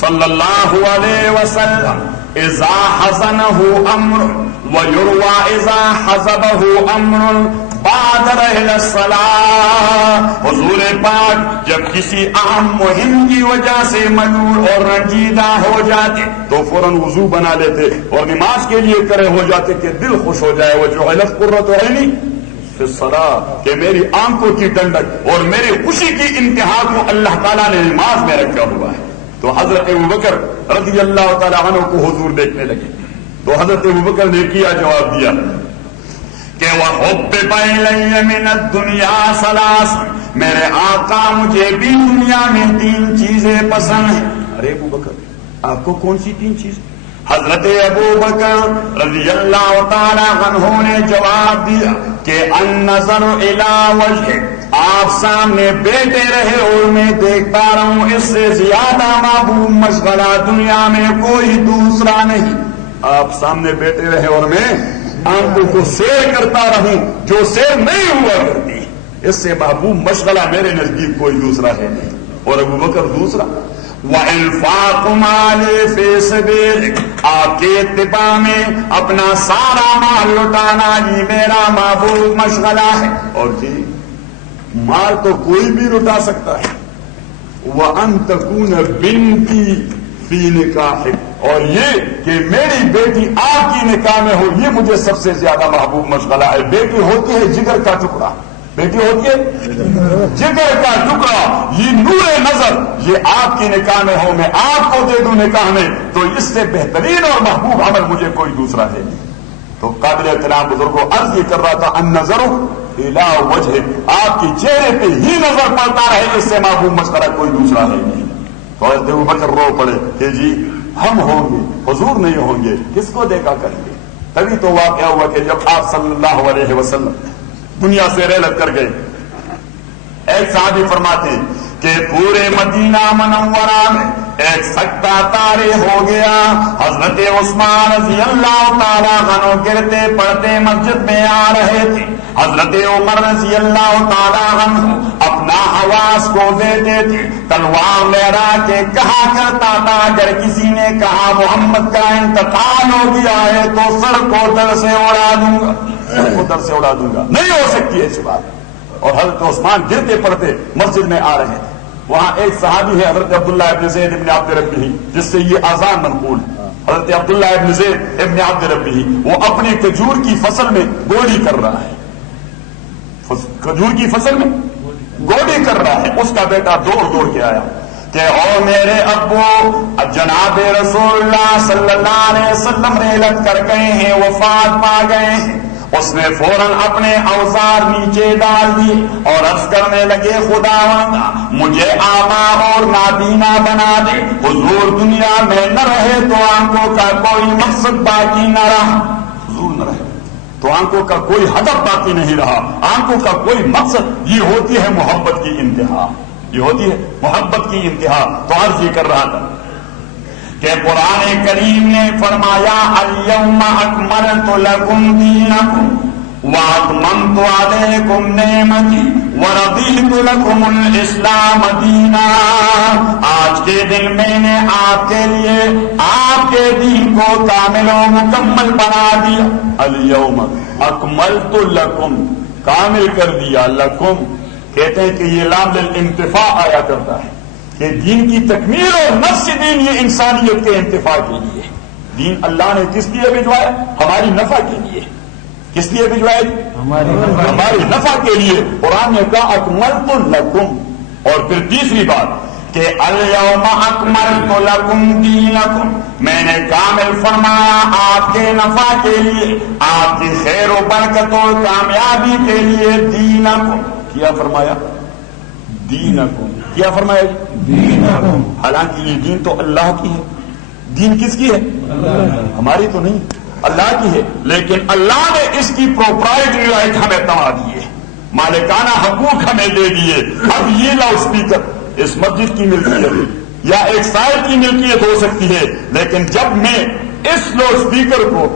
صلی اللہ علیہ وسلم اذا حزنہ امر ویروى اذا حزبہ امر بادر الی الصلاۃ، حضور پاک جب کسی اہم مہم کی وجہ سے مجبور اور رنجیدہ ہو جاتے تو فوراً وضو بنا لیتے اور نماز کے لیے کرے ہو جاتے کہ دل خوش ہو جائے۔ وجعلت قرۃ عینی فی الصلاۃ کہ میری آنکھوں کی ٹھنڈک اور میری خوشی کی انتہا کو اللہ تعالیٰ نے نماز میں رکھا ہوا ہے. تو حضرت ابوبکر رضی اللہ تعالیٰ عنہ کو حضور دیکھنے لگے تو حضرت ابوبکر نے کیا جواب دیا کہ وَحُبِّبَ إِلَيَّ مِنَ الدُّنْيَا ثَلَاثٌ میرے آقا مجھے بھی دنیا میں 3 چیزیں پسند ہیں. ارے ابوبکر آپ کو کون سی 3 چیز؟ حضرت ابوبکر رضی اللہ تعالی عنہ نے جواب دیا کہ النظر الی وجہ آپ سامنے بیٹھے رہے اور میں دیکھتا رہوں اس سے زیادہ محبوب مشغلہ دنیا میں کوئی دوسرا نہیں. آپ سامنے بیٹھے رہے اور میں آنکھوں کو سیر کرتا رہوں جو سیر نہیں ہوا کرتی اس سے محبوب مشغلہ میرے نزدیک کوئی دوسرا ہے نہیں. اور ابوبکر دوسرا وَإِنْفَاقُ مَالِ فِي سَبِيلِكَ آپ کے اتباع میں اپنا سارا مال لٹانا یہ میرا محبوب مشغلہ ہے. اور جی مال تو کوئی بھی لٹا سکتا ہے. وَأَن تَكُونَ بِنْتِي فِي نِكَاحِكَ اور یہ کہ میری بیٹی آپ کی نکاح میں ہو یہ مجھے سب سے زیادہ محبوب مشغلہ ہے. بیٹی ہوتی ہے جگر کا ٹکڑا بیٹی ہوتی ہے جگر کا ٹکڑا یہ نور نظر یہ آپ کی نکاح میں ہو میں آپ کو دے دوں نکاح میں تو اس سے بہترین اور محبوب عمل مجھے کوئی دوسرا ہے نہیں. تو قابل احترام بزرگوں عرض یہ کر رہا تھا النظر الی وجہ آپ کی چہرے پہ ہی نظر پڑتا رہے اس سے محبوب مشغلہ کوئی دوسرا ہے نہیں. تو حضرت ابوبکر رو پڑے کہ جی ہم ہوں گے حضور نہیں ہوں گے کس کو دیکھا کریں گے. تبھی تو واقعہ ہوا کہ جب آپ صلی اللہ علیہ وسلم دنیا سے رحلت کر گئے ایک صحابی فرماتے ہیں کہ پورے مدینہ منورہ میں ایک سکتہ طاری ہو گیا. حضرت عثمان رضی اللہ تعالیٰ عنہ گرتے پڑتے مسجد میں آ رہے تھے. حضرت عمر رضی اللہ تعالیٰ عنہ اپنا حواس کو دیتے تھے تلوار لہرا کے کہا کرتا تھا اگر کسی نے کہا محمد کا انتقال ہو گیا ہے تو سر کو در سے اڑا دوں گا در سے اڑا دوں گا. نہیں ہو سکتی ایسی بات. اور حضرت عثمان گرتے پڑتے مسجد میں آ رہے تھے. وہاں ایک صحابی ہے حضرت عبداللہ ابن زید ابن عبد ربہ جس سے یہ آزان منقول ہے. حضرت عبداللہ ابن زید ابن عبد ربہ وہ اپنی کھجور کی فصل میں گوڑی کر رہا ہے. کھجور کی فصل میں گوڑی کر رہا ہے. اس کا بیٹا دوڑ کے آیا کہ او میرے ابو جناب رسول اللہ صلی اللہ علیہ وسلم رحلت کر گئے ہیں وفات پا گئے ہیں. اس نے فوراً اپنے اوزار نیچے ڈال دیے اور عرض کرنے لگے خداوندا مجھے آبا اور نابینا بنا دے. حضور دنیا میں نہ رہے تو آنکھوں کا کوئی مقصد باقی نہ رہا. حضور نہ رہے تو آنکھوں کا کوئی ہدف باقی نہیں رہا. آنکھوں کا کوئی مقصد یہ ہوتی ہے محبت کی انتہا. یہ ہوتی ہے محبت کی انتہا. تو عرض یہ کر رہا تھا کہ قرآن کریم نے فرمایا الیوم اکملت لکم دینکم واتممت علیکم نعمتی ورضیت لکم الاسلام دینا. آج کے دن میں نے آپ کے لیے آپ کے دین کو کامل و مکمل بنا دیا. الیوم اکملت لکم کامل کر دیا. لکم کہتے ہیں کہ یہ لام للانتفاع آیا کرتا ہے کہ دین کی تکمیل اور نفس دین یہ انسانیت کے انتفاع کے لیے. دین اللہ نے کس لیے بھجوایا؟ ہماری نفع کے لیے. کس لیے بھجوایا؟ ہماری نفع کے لیے. قرآن نے کہا اکملت لکم. اور پھر تیسری بات کہ الیوم اکملت لکم دینکم میں نے کامل فرمایا آپ کے نفع کے لیے آپ کی خیر و برکت اور کامیابی کے لیے دینکم. کیا فرمایا؟ دینکم. کیا فرمایا؟ دینکم. حالانکہ یہ دین تو اللہ کی ہے. دین کس کی ہے؟ ہماری تو نہیں اللہ کی ہے. لیکن اللہ نے اس کی پروپرائٹری رائٹ ہمیں تما دیے مالکانہ حقوق ہمیں دے دیے. اب یہ لاؤڈ اسپیکر اس مسجد کی ملکیت یا ایک سائل کی ملکیت ہو سکتی ہے لیکن جب میں اس لاؤڈ اسپیکر کو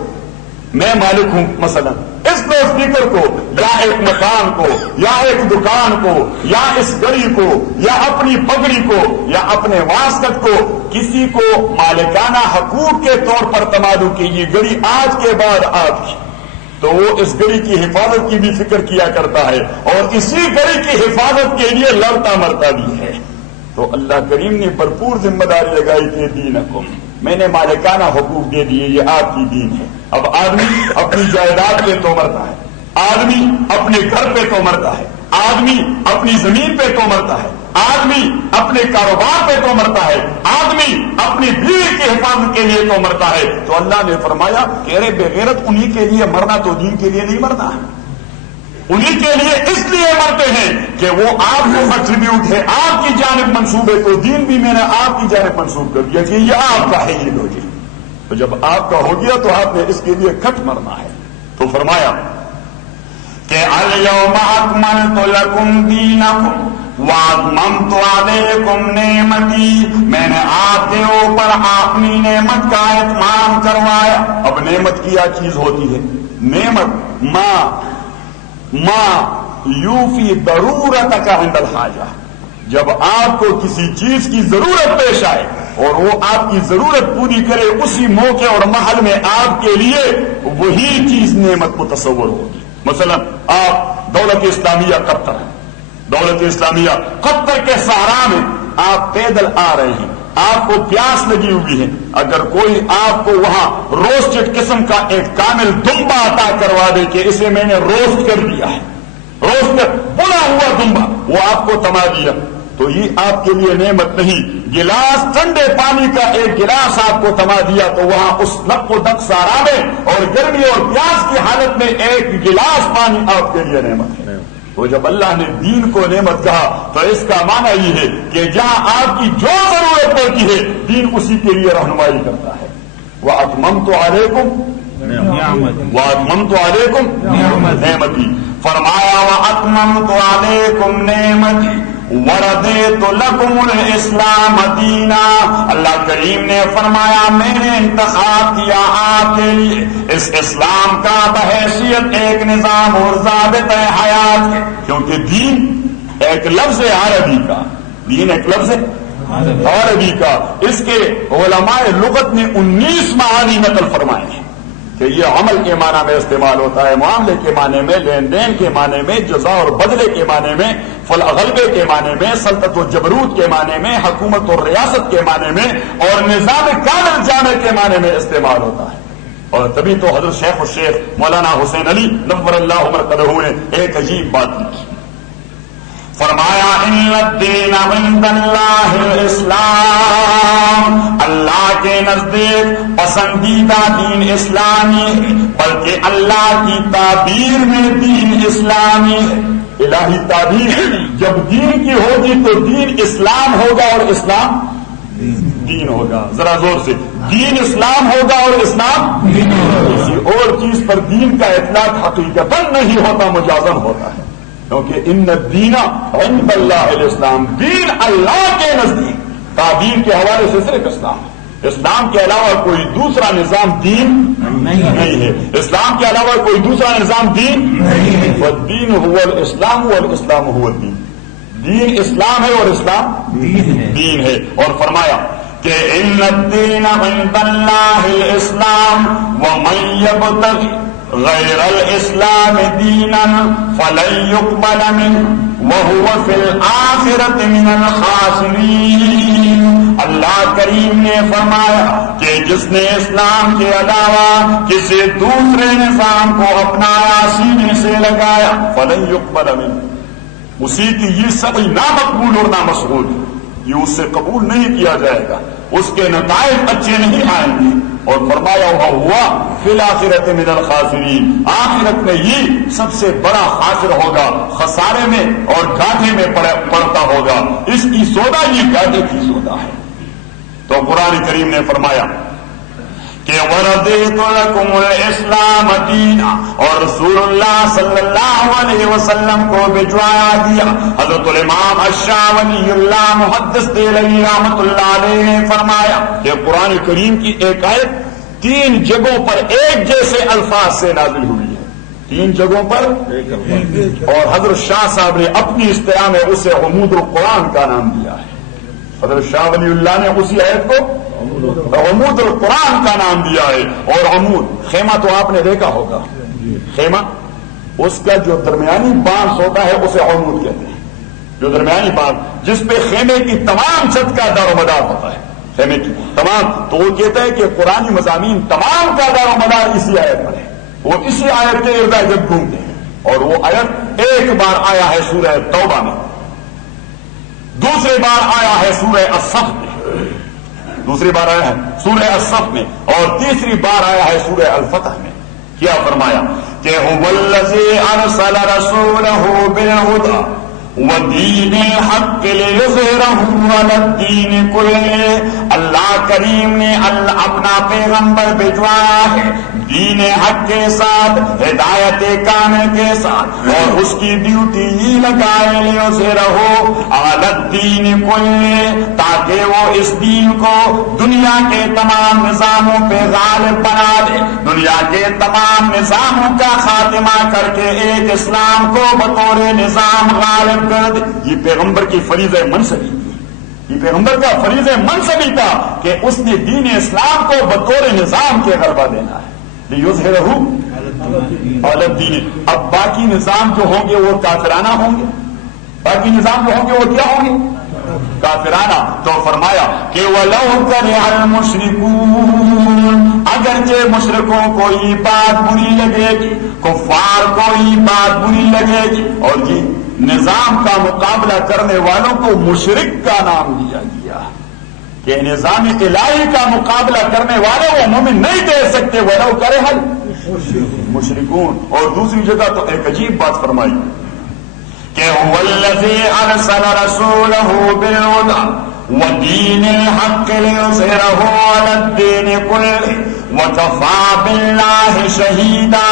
میں مالک ہوں مثلا اس لاؤڈ اسپیکر کو یا ایک مکان کو یا ایک دکان کو یا اس گڑی کو یا اپنی پگڑی کو یا اپنے واسطت کو کسی کو مالکانہ حقوق کے طور پر تمادو کی یہ گڑی آج کے بعد آپ کی تو وہ اس گڑی کی حفاظت کی بھی فکر کیا کرتا ہے اور اسی گڑی کی حفاظت کے لیے لڑتا مرتا بھی ہے. تو اللہ کریم نے بھرپور ذمہ داری لگائی کہ دینکم میں نے مالکانہ حقوق دے دیے یہ آپ کی دین ہے. اب آدمی اپنی جائیداد پہ تو مرتا ہے آدمی اپنے گھر پہ تو مرتا ہے، آدمی اپنی زمین پہ تو مرتا ہے، آدمی اپنے کاروبار پہ تو مرتا ہے، آدمی اپنی بیوی کی حفاظت کے لیے تو مرتا ہے. تو اللہ نے فرمایا کہ ارے بے غیرت، انہی کے لیے مرنا تو دین کے لیے نہیں مرنا ہے. انہی کے لیے اس لیے مرتے ہیں کہ وہ آپ کو کنٹریبیوٹ ہے، آپ کی جانب منسوب ہے، تو دین بھی میں نے آپ کی جانب منسوب کر دیا کہ یہ آپ کا ہے، یہ لو جی. تو جب آپ کا ہو گیا تو آپ نے اس کے لیے کٹ مرنا ہے. تو فرمایا کہ الیوم اکملت لکم دینکم واتممت علیکم نعمتی، میں نے آپ کے اوپر اپنی نعمت کا اتمام کروایا. اب نعمت کیا چیز ہوتی ہے؟ نعمت ما یوفی ضرورتک عند الحاجہ، جب آپ کو کسی چیز کی ضرورت پیش آئے اور وہ آپ کی ضرورت پوری کرے اسی موقع اور محل میں آپ کے لیے وہی چیز نعمت متصور ہوگی. مثلا آپ دولت اسلامیہ قطر ہے، دولت اسلامیہ قطر کے صحرا میں آپ پیدل آ رہے ہیں، آپ کو پیاس لگی ہوئی ہے، اگر کوئی آپ کو وہاں روسٹڈ قسم کا ایک کامل دمبا عطا کروا دے کہ اسے میں نے روسٹ کر دیا ہے، روسٹ بنا ہوا دمبا، وہ آپ کو تما دیا، تو یہ آپ کے لیے نعمت نہیں. گلاس ٹھنڈے پانی کا ایک گلاس آپ کو تما دیا تو وہاں اس نق و دق صحرا میں اور گرمی اور پیاس کی حالت میں ایک گلاس پانی آپ کے لیے نعمت ہے. تو جب اللہ نے دین کو نعمت کہا تو اس کا معنی یہ ہے کہ جہاں آپ کی جو ضرورت پڑتی ہے دین اسی کے لیے رہنمائی کرتا ہے. وَأَتْمَمْتُ عَلَيْكُمْ نعمتی، فرمایا وَأَتْمَمْتُ عَلَيْكُمْ نعمتی وَرَضِيتُ لَكُمُ الْإِسْلَامَ دِينًا. اللہ کریم نے فرمایا میں نے انتخاب کیا آپ کے لیے اس اسلام کا بحیثیت ایک نظام اور ضابطہ حیات کے، کیونکہ دین ایک لفظ عربی کا، دین ایک لفظ عربی کا، اس کے علماء لغت نے 19 معانی نقل فرمائے ہیں کہ یہ عمل کے معنی میں استعمال ہوتا ہے، معاملے کے معنی میں، لین دین کے معنی میں، جزا اور بدلے کے معنی میں، غلبے کے معنی میں، سلطنت و جبروت کے معنی میں، حکومت اور ریاست کے معنی میں، اور نظام کامل جامع کے معنی میں استعمال ہوتا ہے. اور تبھی تو حضرت شیخ الشیخ مولانا حسین علی نور اللہ مرقدہ نے ایک عجیب بات کی، فرمایا ان الدین عند اللہ الاسلام، اللہ کے نزدیک پسندیدہ دین اسلامی ہے، بلکہ اللہ کی تعبیر میں دین اسلامی ہے. الہی تعبیر جب دین کی ہوگی تو دین اسلام ہوگا اور اسلام دین ہوگا. ذرا زور سے، دین اسلام ہوگا اور اسلام دین ہوگا. کسی اور چیز پر دین کا اطلاق حقیقتاً نہیں ہوتا، مجازن ہوتا ہے، کیونکہ ان الدین عند اللہ الاسلام، دین اللہ کے نزدیک تعبیر کے حوالے سے صرف اسلام ہے. اسلام کے علاوہ کوئی دوسرا نظام دین نہیں ہے، اسلام کے علاوہ کوئی دوسرا نظام دین نہیں ہے. والدین هو الاسلام والاسلام هو الدین، دین اسلام ہے اور اسلام دین ہے. اور فرمایا کہ ان الدین عند اللہ الاسلام ومن یبتغی غیر الاسلام دینا فلن يقبل منه وهو في الآخرة من الخاسرین. اللہ کریم نے فرمایا کہ جس نے اسلام کے علاوہ کسی دوسرے نظام کو اپنایا، سینے سے لگایا، فلن يقبل منه، اسی کی یہ سب نامقبول اور نامسعود، یہ اس سے قبول نہیں کیا جائے گا، اس کے نتائج اچھے نہیں آئیں گے. اور فرمایا ہوا فی الآخرۃ من الخاسرین، آخرت میں یہ سب سے بڑا خاسر ہوگا، خسارے میں اور گھاٹے میں پڑتا ہوگا. اس کی سودا یہ گھاٹے کی سودا ہے. تو قرآن کریم نے فرمایا کہ وَرَضِيتُ لَكُمُ الْإِسْلَامَ دِينًا، اور رسول اللہ صلی اللہ علیہ وسلم کو بھجوایا دیا. حضرت الامام الشاہ ولی اللہ محدث دہلوی رحمۃ اللہ علیہ نے فرمایا کہ قرآن کریم کی ایک آیت 3 جگہوں پر ایک جیسے الفاظ سے نازل ہوئی ہے، 3 جگہوں پر، اور حضرت شاہ صاحب نے اپنی اصطلاح میں اسے عمود القرآن کا نام دیا ہے. حضرت شاہ ولی اللہ نے اسی آیت کو عمود القرآن کا نام دیا ہے. اور عمود، خیمہ تو آپ نے دیکھا ہوگا، خیمہ اس کا جو درمیانی بانس ہوتا ہے اسے عمود کہتے ہیں، جو درمیانی بانس جس پہ خیمے کی تمام چھت کا دار و مدار ہوتا ہے، خیمے کی تمام. تو وہ کہتا ہے کہ قرآنی مضامین تمام کا دار و مدار اسی آیت پر ہے، وہ اسی آیت کے ارد گرد گھومتے ہیں. اور وہ آیت ایک بار آیا ہے سورہ توبہ میں، دوسری بار آیا ہے سورہ الصف میں، دوسری بار آیا ہے سورہ الصف میں، اور تیسری بار آیا ہے سورہ الفتح میں۔ کیا فرمایا کہ هو الذی ارسل رسولہ بالہدی ودین الحق لیظہرہ علی الدین کلہ، اللہ کریم نے اپنا پیغمبر بھجوایا ہے دین حق کے ساتھ، ہدایت کامل کے ساتھ، اور اس کی ڈیوٹی یہ لگائے لیظہرہ علی الدین کلہ، تاکہ وہ اس دین کو دنیا کے تمام نظاموں پہ غالب بنا دے، دنیا کے تمام نظاموں کا خاتمہ کر کے ایک اسلام کو بطور نظام غالب کر دے۔ یہ پیغمبر کی فریضہ منصبی تھی، یہ پیغمبر کا فریضہ منصبی تھا کہ اس نے دین اسلام کو بطور نظام کے غلبہ دینا ہے، لیظہرہ علی الدین۔ اب باقی نظام جو ہوں گے وہ کافرانہ ہوں گے، باقی نظام جو ہوں گے وہ کیا ہوں گے؟ کافرانہ۔ تو فرمایا کہ وَلَوْ كَرِهَ الْمُشْرِكُونَ، اگرچہ مشرکوں کو یہ بات بری لگے گی، کفار کو یہ بات بری لگے گی، اور جی نظام کا مقابلہ کرنے والوں کو مشرک کا نام دیا گیا کہ نظام الہی کا مقابلہ کرنے والے وہ مومن نہیں دے سکتے، وَلَوْ كَرِهَ الْمُشْرِكُونَ۔ اور دوسری جگہ تو ایک عجیب بات فرمائی کہ هو الذی ارسل رسولہ بالہدی ودین الحق لیظہرہ علی الدین کلہ وکفی باللہ شہیدا،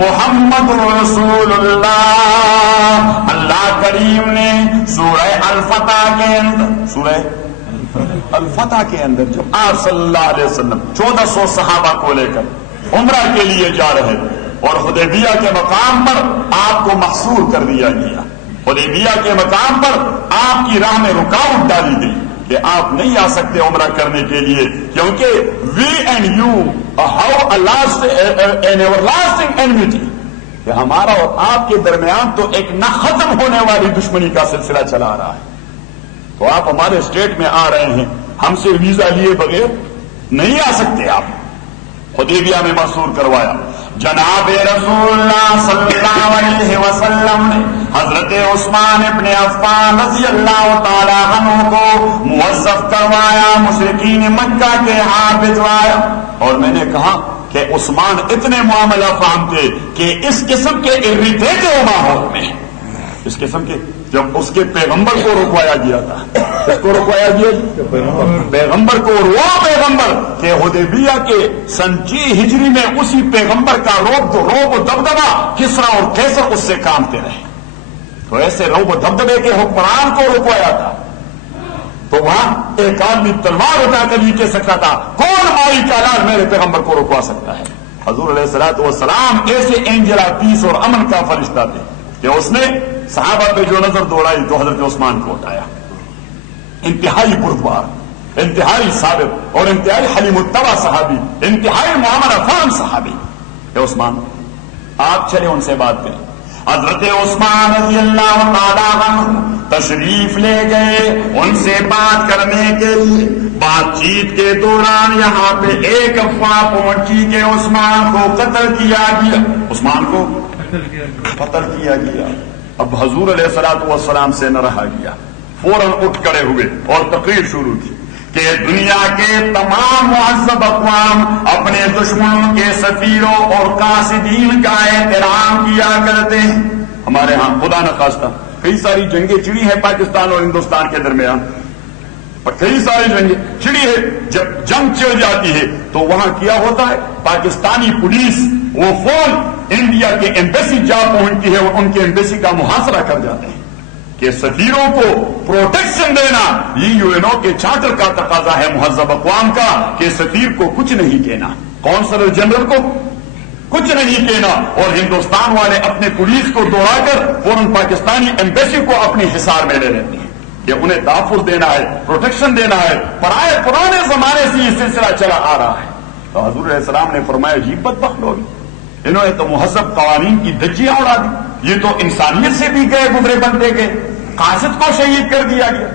محمد رسول اللہ۔ اللہ کریم نے سورہ الفتح کے اندر، سورہ الفتح کے اندر جب آپ صلی اللہ علیہ وسلم 1400 صحابہ کو لے کر عمرہ کے لیے جا رہے اور حدیبیہ کے مقام پر آپ کو محصور کر دیا گیا، حدیبیہ کے مقام پر آپ کی راہ میں رکاوٹ ڈالی گئی کہ آپ نہیں آ سکتے عمرہ کرنے کے لیے، کیونکہ we and you have an everlasting enmity, کہ ہمارا اور آپ کے درمیان تو ایک نہ ختم ہونے والی دشمنی کا سلسلہ چلا آ رہا ہے، تو آپ ہمارے اسٹیٹ میں آ رہے ہیں، ہم سے ویزا لیے بغیر نہیں آ سکتے۔ آپ حدیبیہ میں محصور کروایا۔ جناب رسول اللہ صلی اللہ علیہ وسلم نے حضرت عثمان ابن عفان رضی اللہ تعالی عنہ کو موظف کروایا، مشرکین مکہ کے ہاں بھجوایا، اور میں نے کہا کہ عثمان اتنے معاملہ فہم تھے کہ اس قسم کے اریٹیٹو ماحول میں، اس قسم کے، جب اس کے پیغمبر کو رکوایا گیا تھا، اس کو رکوایا گیا پیغمبر کو، اور وہ پیغمبر کہ حدیبیہ کے سن 6 ہجری میں اسی پیغمبر کا روب و دبدبہ کسرا اور کیسر اس سے کامتے رہے، تو ایسے روب و دبدبے کے حکمران کو رکوایا تھا، تو وہاں ایک آدمی تلوار اٹھا کر یہ کہہ سکتا تھا کون مائی کا لال میرے پیغمبر کو رکوا سکتا ہے؟ حضور علیہ الصلوۃ والسلام ایسے اینجل آف پیس اور امن کا فرشتہ تھے کہ اس نے صحابہ پہ جو نظر دوڑائی تو حضرت عثمان کو اٹھایا۔ انتہائی بردبار، انتہائی صابر اور انتہائی حلیم الطبع صحابی، انتہائی معاملہ فہم صحابی کہ عثمان آپ چلے ان سے بات کریں۔ حضرت عثمان رضی اللہ تعالیٰ عنہ تشریف لے گئے ان سے بات کرنے کے لیے۔ بات چیت کے دوران یہاں پہ ایک افواہ پہنچی کہ عثمان کو قتل کیا گیا، عثمان کو قتل کیا گیا۔ اب حضور علیہ الصلوۃ والسلام سے نہ رہا گیا، فوراً اٹھ کھڑے ہوئے اور تقریر شروع کی کہ دنیا کے تمام مہذب اقوام اپنے دشمنوں کے سفیروں اور قاصدین کا احترام کیا کرتے ہیں۔ ہمارے ہاں خدا نخواستہ کئی ساری جنگیں چڑی ہیں پاکستان اور ہندوستان کے درمیان، اور کئی ساری جنگیں چڑی ہے۔ جب جنگ چڑ جاتی ہے تو وہاں کیا ہوتا ہے، پاکستانی پولیس وہ فون انڈیا کے ایمبیسی جا پہنچتی ہے اور ان کے ایمبیسی کا محاصرہ کر جاتے ہیں کہ سفیروں کو پروٹیکشن دینا یہ یو این او کے چارٹر کا تقاضا ہے مہذب اقوام کا کہ سفیر کو کچھ نہیں کہنا، قونصلر جنرل کو کچھ نہیں کہنا، اور ہندوستان والے اپنے پولیس کو دوڑا کر فوراً پاکستانی ایمبیسی کو اپنے حصار میں لے لیتے ہیں کہ انہیں تحفظ دینا ہے، پروٹیکشن دینا ہے۔ پرانے زمانے سے یہ سلسلہ چلا آ رہا ہے۔ تو حضور علیہ السلام نے فرمایا عجیب بدبخت لوگ، انہوں نے تو مہذب قوانین کی دھجیاں اڑا دی، یہ تو انسانیت سے بھی گئے گزرے بنتے گئے، قاصد کو شہید کر دیا گیا۔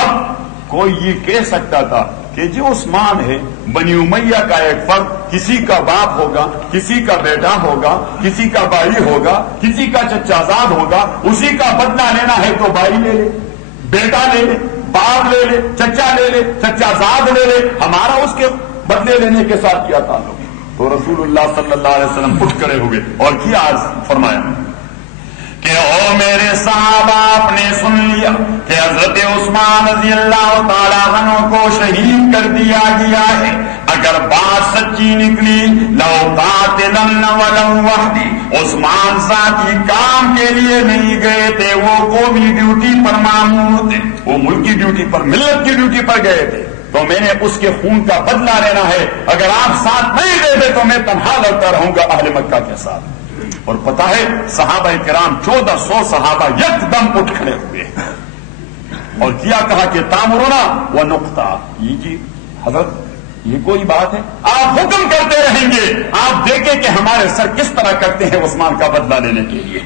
اب کوئی یہ کہہ سکتا تھا کہ جو عثمان ہے بنی امیہ کا ایک فرد کسی کا باپ ہوگا، کسی کا بیٹا ہوگا، کسی کا بھائی ہوگا، کسی کا چچا زاد ہوگا، اسی کا بدلہ لینا ہے تو بھائی لے لے، بیٹا لے لے، باپ لے لے، چچا لے لے، چچا زاد لے لے، ہمارا اس کے بدلے لینے کے ساتھ کیا تعلق؟ تو رسول اللہ صلی اللہ علیہ وسلم اٹھ کھڑے ہوئے اور کیا عرض فرمایا کہ او میرے صحابہ، آپ نے سن لیا کہ حضرت عثمان رضی اللہ تعالیٰ عنہ کو شہید کر دیا گیا ہے، اگر بات سچی نکلی لو قاتلن ولو وحدی، عثمان ذاتی کام کے لیے نہیں گئے تھے، وہ قومی ڈیوٹی پر مامور تھے، وہ ملکی ڈیوٹی پر، ملت کی ڈیوٹی پر گئے تھے، تو میں نے اس کے خون کا بدلہ لینا ہے، اگر آپ ساتھ نہیں دیتے تو میں تنہا لڑتا رہوں گا اہل مکہ کے ساتھ۔ اور پتہ ہے صحابہ کرام 1400 صحابہ یک دم اٹھ کھڑے ہوئے اور کیا کہا کہ تامرنا و نقطہ، یہ جی حضرت یہ کوئی بات ہے؟ آپ حکم کرتے رہیں گے، آپ دیکھیں کہ ہمارے سر کس طرح کرتے ہیں عثمان کا بدلہ لینے کے لیے۔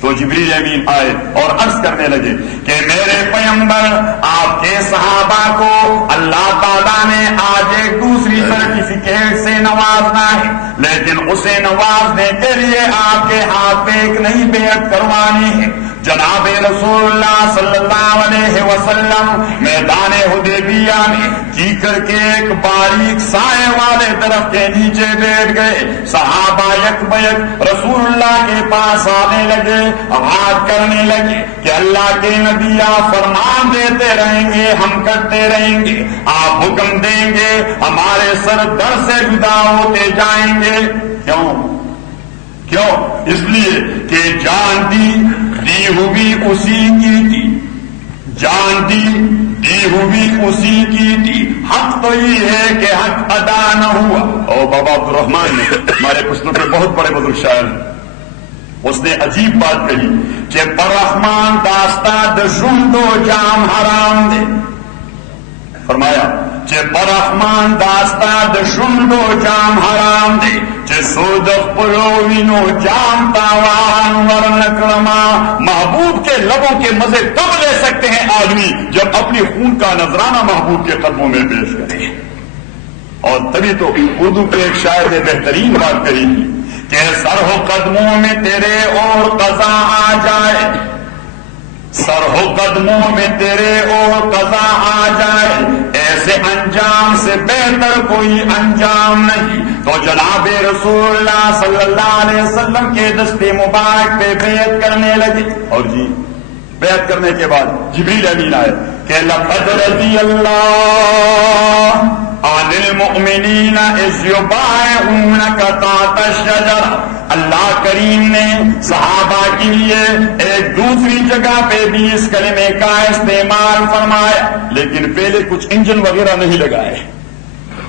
تو جبریل امین آئے اور عرض کرنے لگے کہ میرے پیغمبر، آپ کے صحابہ کو اللہ تعالیٰ نے آج ایک دوسری سرٹیفکیٹ سے نوازنا ہے، لیکن اسے نوازنے کے لیے آپ کے ہاتھ میں ایک نئی بیعت کروانی ہے۔ جناب رسول اللہ صلی اللہ علیہ وسلم میدان حدیبیہ میں کیکر کے ایک باریک سائے والے درخت کے نیچے بیٹھ گئے، صحابہ یک بیک رسول اللہ کے پاس آنے لگے، آواز کرنے لگے کہ اللہ کے نبی آپ فرمان دیتے رہیں گے، ہم کرتے رہیں گے، آپ حکم دیں گے، ہمارے سر در سے جدا ہوتے جائیں گے۔ کیوں؟ اس لیے کہ جان دی ہوئی اسی کی تھی، جان دی ہوئی اسی کی تھی، حق تو یہ ہے کہ حق ادا نہ ہوا۔ اور بابا عبد الرحمان نے ہمارے پشتوں کے بہت بڑے بزرگ شاعر، اس نے عجیب بات کہی کہ برحمان داستہ دشمدو جام حرام دے، فرمایا کہ برحمان داستہ دشمدو جام حرام دے، کہ سودخ پلوینو جام تاوان ورنکلما۔ محبوب کے لبوں کے مزے تب لے سکتے ہیں آدمی جب اپنی خون کا نذرانہ محبوب کے قدموں میں پیش کرے۔ اور تبھی تو اردو کے ایک شاعر نے بہترین بات کہی کہ سر ہو قدموں میں تیرے اور قضا آ جائے، سر ہو قدموں میں تیرے اور قضا آ جائے، ایسے انجام سے بہتر کوئی انجام نہیں۔ تو جناب رسول اللہ صلی اللہ علیہ وسلم کے دستے مبارک پہ بیعت کرنے لگے، اور جی بیعت کرنے کے بعد جبریل امین آئے کہ لقد رضی اللہ عن المؤمنین اذ یبایعونک تحت الشجرہ۔ اللہ کریم نے صحابہ کے لیے ایک دوسری جگہ پہ بھی اس کلمے کا استعمال فرمایا، لیکن پہلے کچھ انجن وغیرہ نہیں لگائے،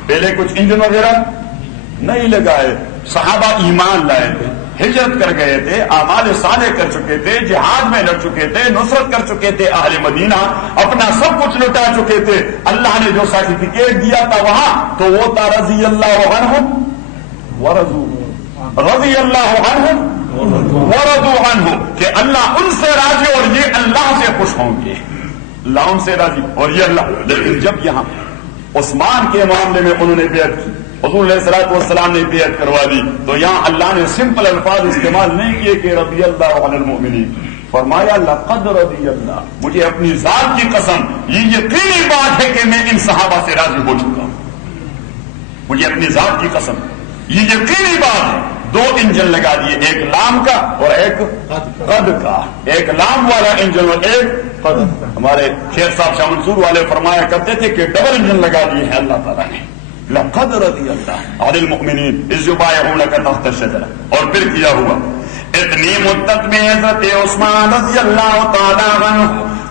پہلے کچھ انجن وغیرہ نہیں لگائے۔ صحابہ ایمان لائے تھے، ہجرت کر گئے تھے، اعمال صالح کر چکے تھے، جہاد میں لڑ چکے تھے، نصرت کر چکے تھے، اہل مدینہ اپنا سب کچھ لٹا چکے تھے۔ اللہ نے جو سرٹیفکیٹ دیا تھا وہاں تو وہ تھا رضی اللہ عنہم ورضوا، رضی اللہ عنہم ورضوا عنہ، کہ اللہ ان سے راضی اور یہ اللہ سے خوش ہوں گے، اللہ ان سے راضی اور یہ اللہ۔ لیکن جب یہاں عثمان کے معاملے میں انہوں نے بیعت کی، حضور علیہ الصلوۃ والسلام نے بیعت کروا دی، تو یہاں اللہ نے سمپل الفاظ استعمال نہیں کیے کہ رضی اللہ عن المؤمنین، فرمایا لقد رضی اللہ، مجھے اپنی ذات کی قسم یہ یقینی بات ہے کہ میں ان صحابہ سے راضی ہو چکا ہوں، مجھے اپنی ذات کی قسم یہ یقینی بات ہے۔ دو انجن لگا دیے، ایک لام کا اور ایک قد کا، ایک لام والا انجن اور ایک قد۔ ہمارے شیخ صاحب شاہ منصور والے فرمایا کرتے تھے کہ ڈبل انجن لگا دیے ہیں اللہ تعالیٰ نے۔ لقد رضی اللہ عن المؤمنین اذ یبایعونک تحت الشجرہ، اور پھر کیا ہوا، اتنی مدت میں حضرت عثمان رضی اللہ تعالیٰ عنہ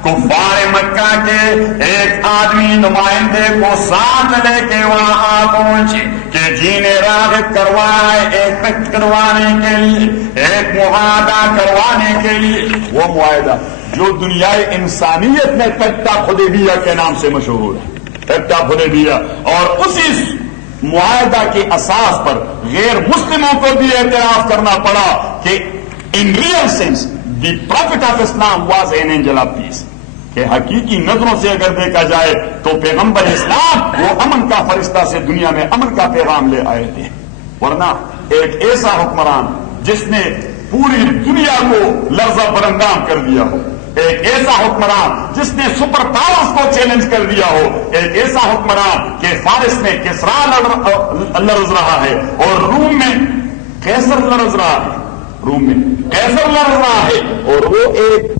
کفار مکہ کے ایک آدمی نمائندے کو ساتھ لے کے وہاں آ پہنچے کہ جی نے راغب کروائے ایک پکٹ کروانے کے لیے، ایک معاہدہ کروانے کے لیے، وہ معاہدہ جو دنیائے انسانیت میں پکٹا حدیبیہ کے نام سے مشہور ہے، پکٹا حدیبیہ۔ اور اسی معاہدہ کے اساس پر غیر مسلموں کو بھی اعتراف کرنا پڑا کہ in real sense the prophet of Islam was an angel of peace۔ کہ حقیقی نظروں سے اگر دیکھا جائے تو پیغمبر اسلام وہ امن کا فرشتہ سے دنیا میں امن کا پیغام لے آئے تھے، ورنہ ایک ایسا حکمران جس نے پوری دنیا کو لرزہ برانگام کر دیا ہو، ایک ایسا حکمران جس نے سپر پاورز کو چیلنج کر دیا ہو، ایک ایسا حکمران کہ فارس میں کسرا لرز رہا ہے اور روم میں قیصر لرز رہا ہے، روم میں قیصر لرز رہا ہے، اور وہ ایک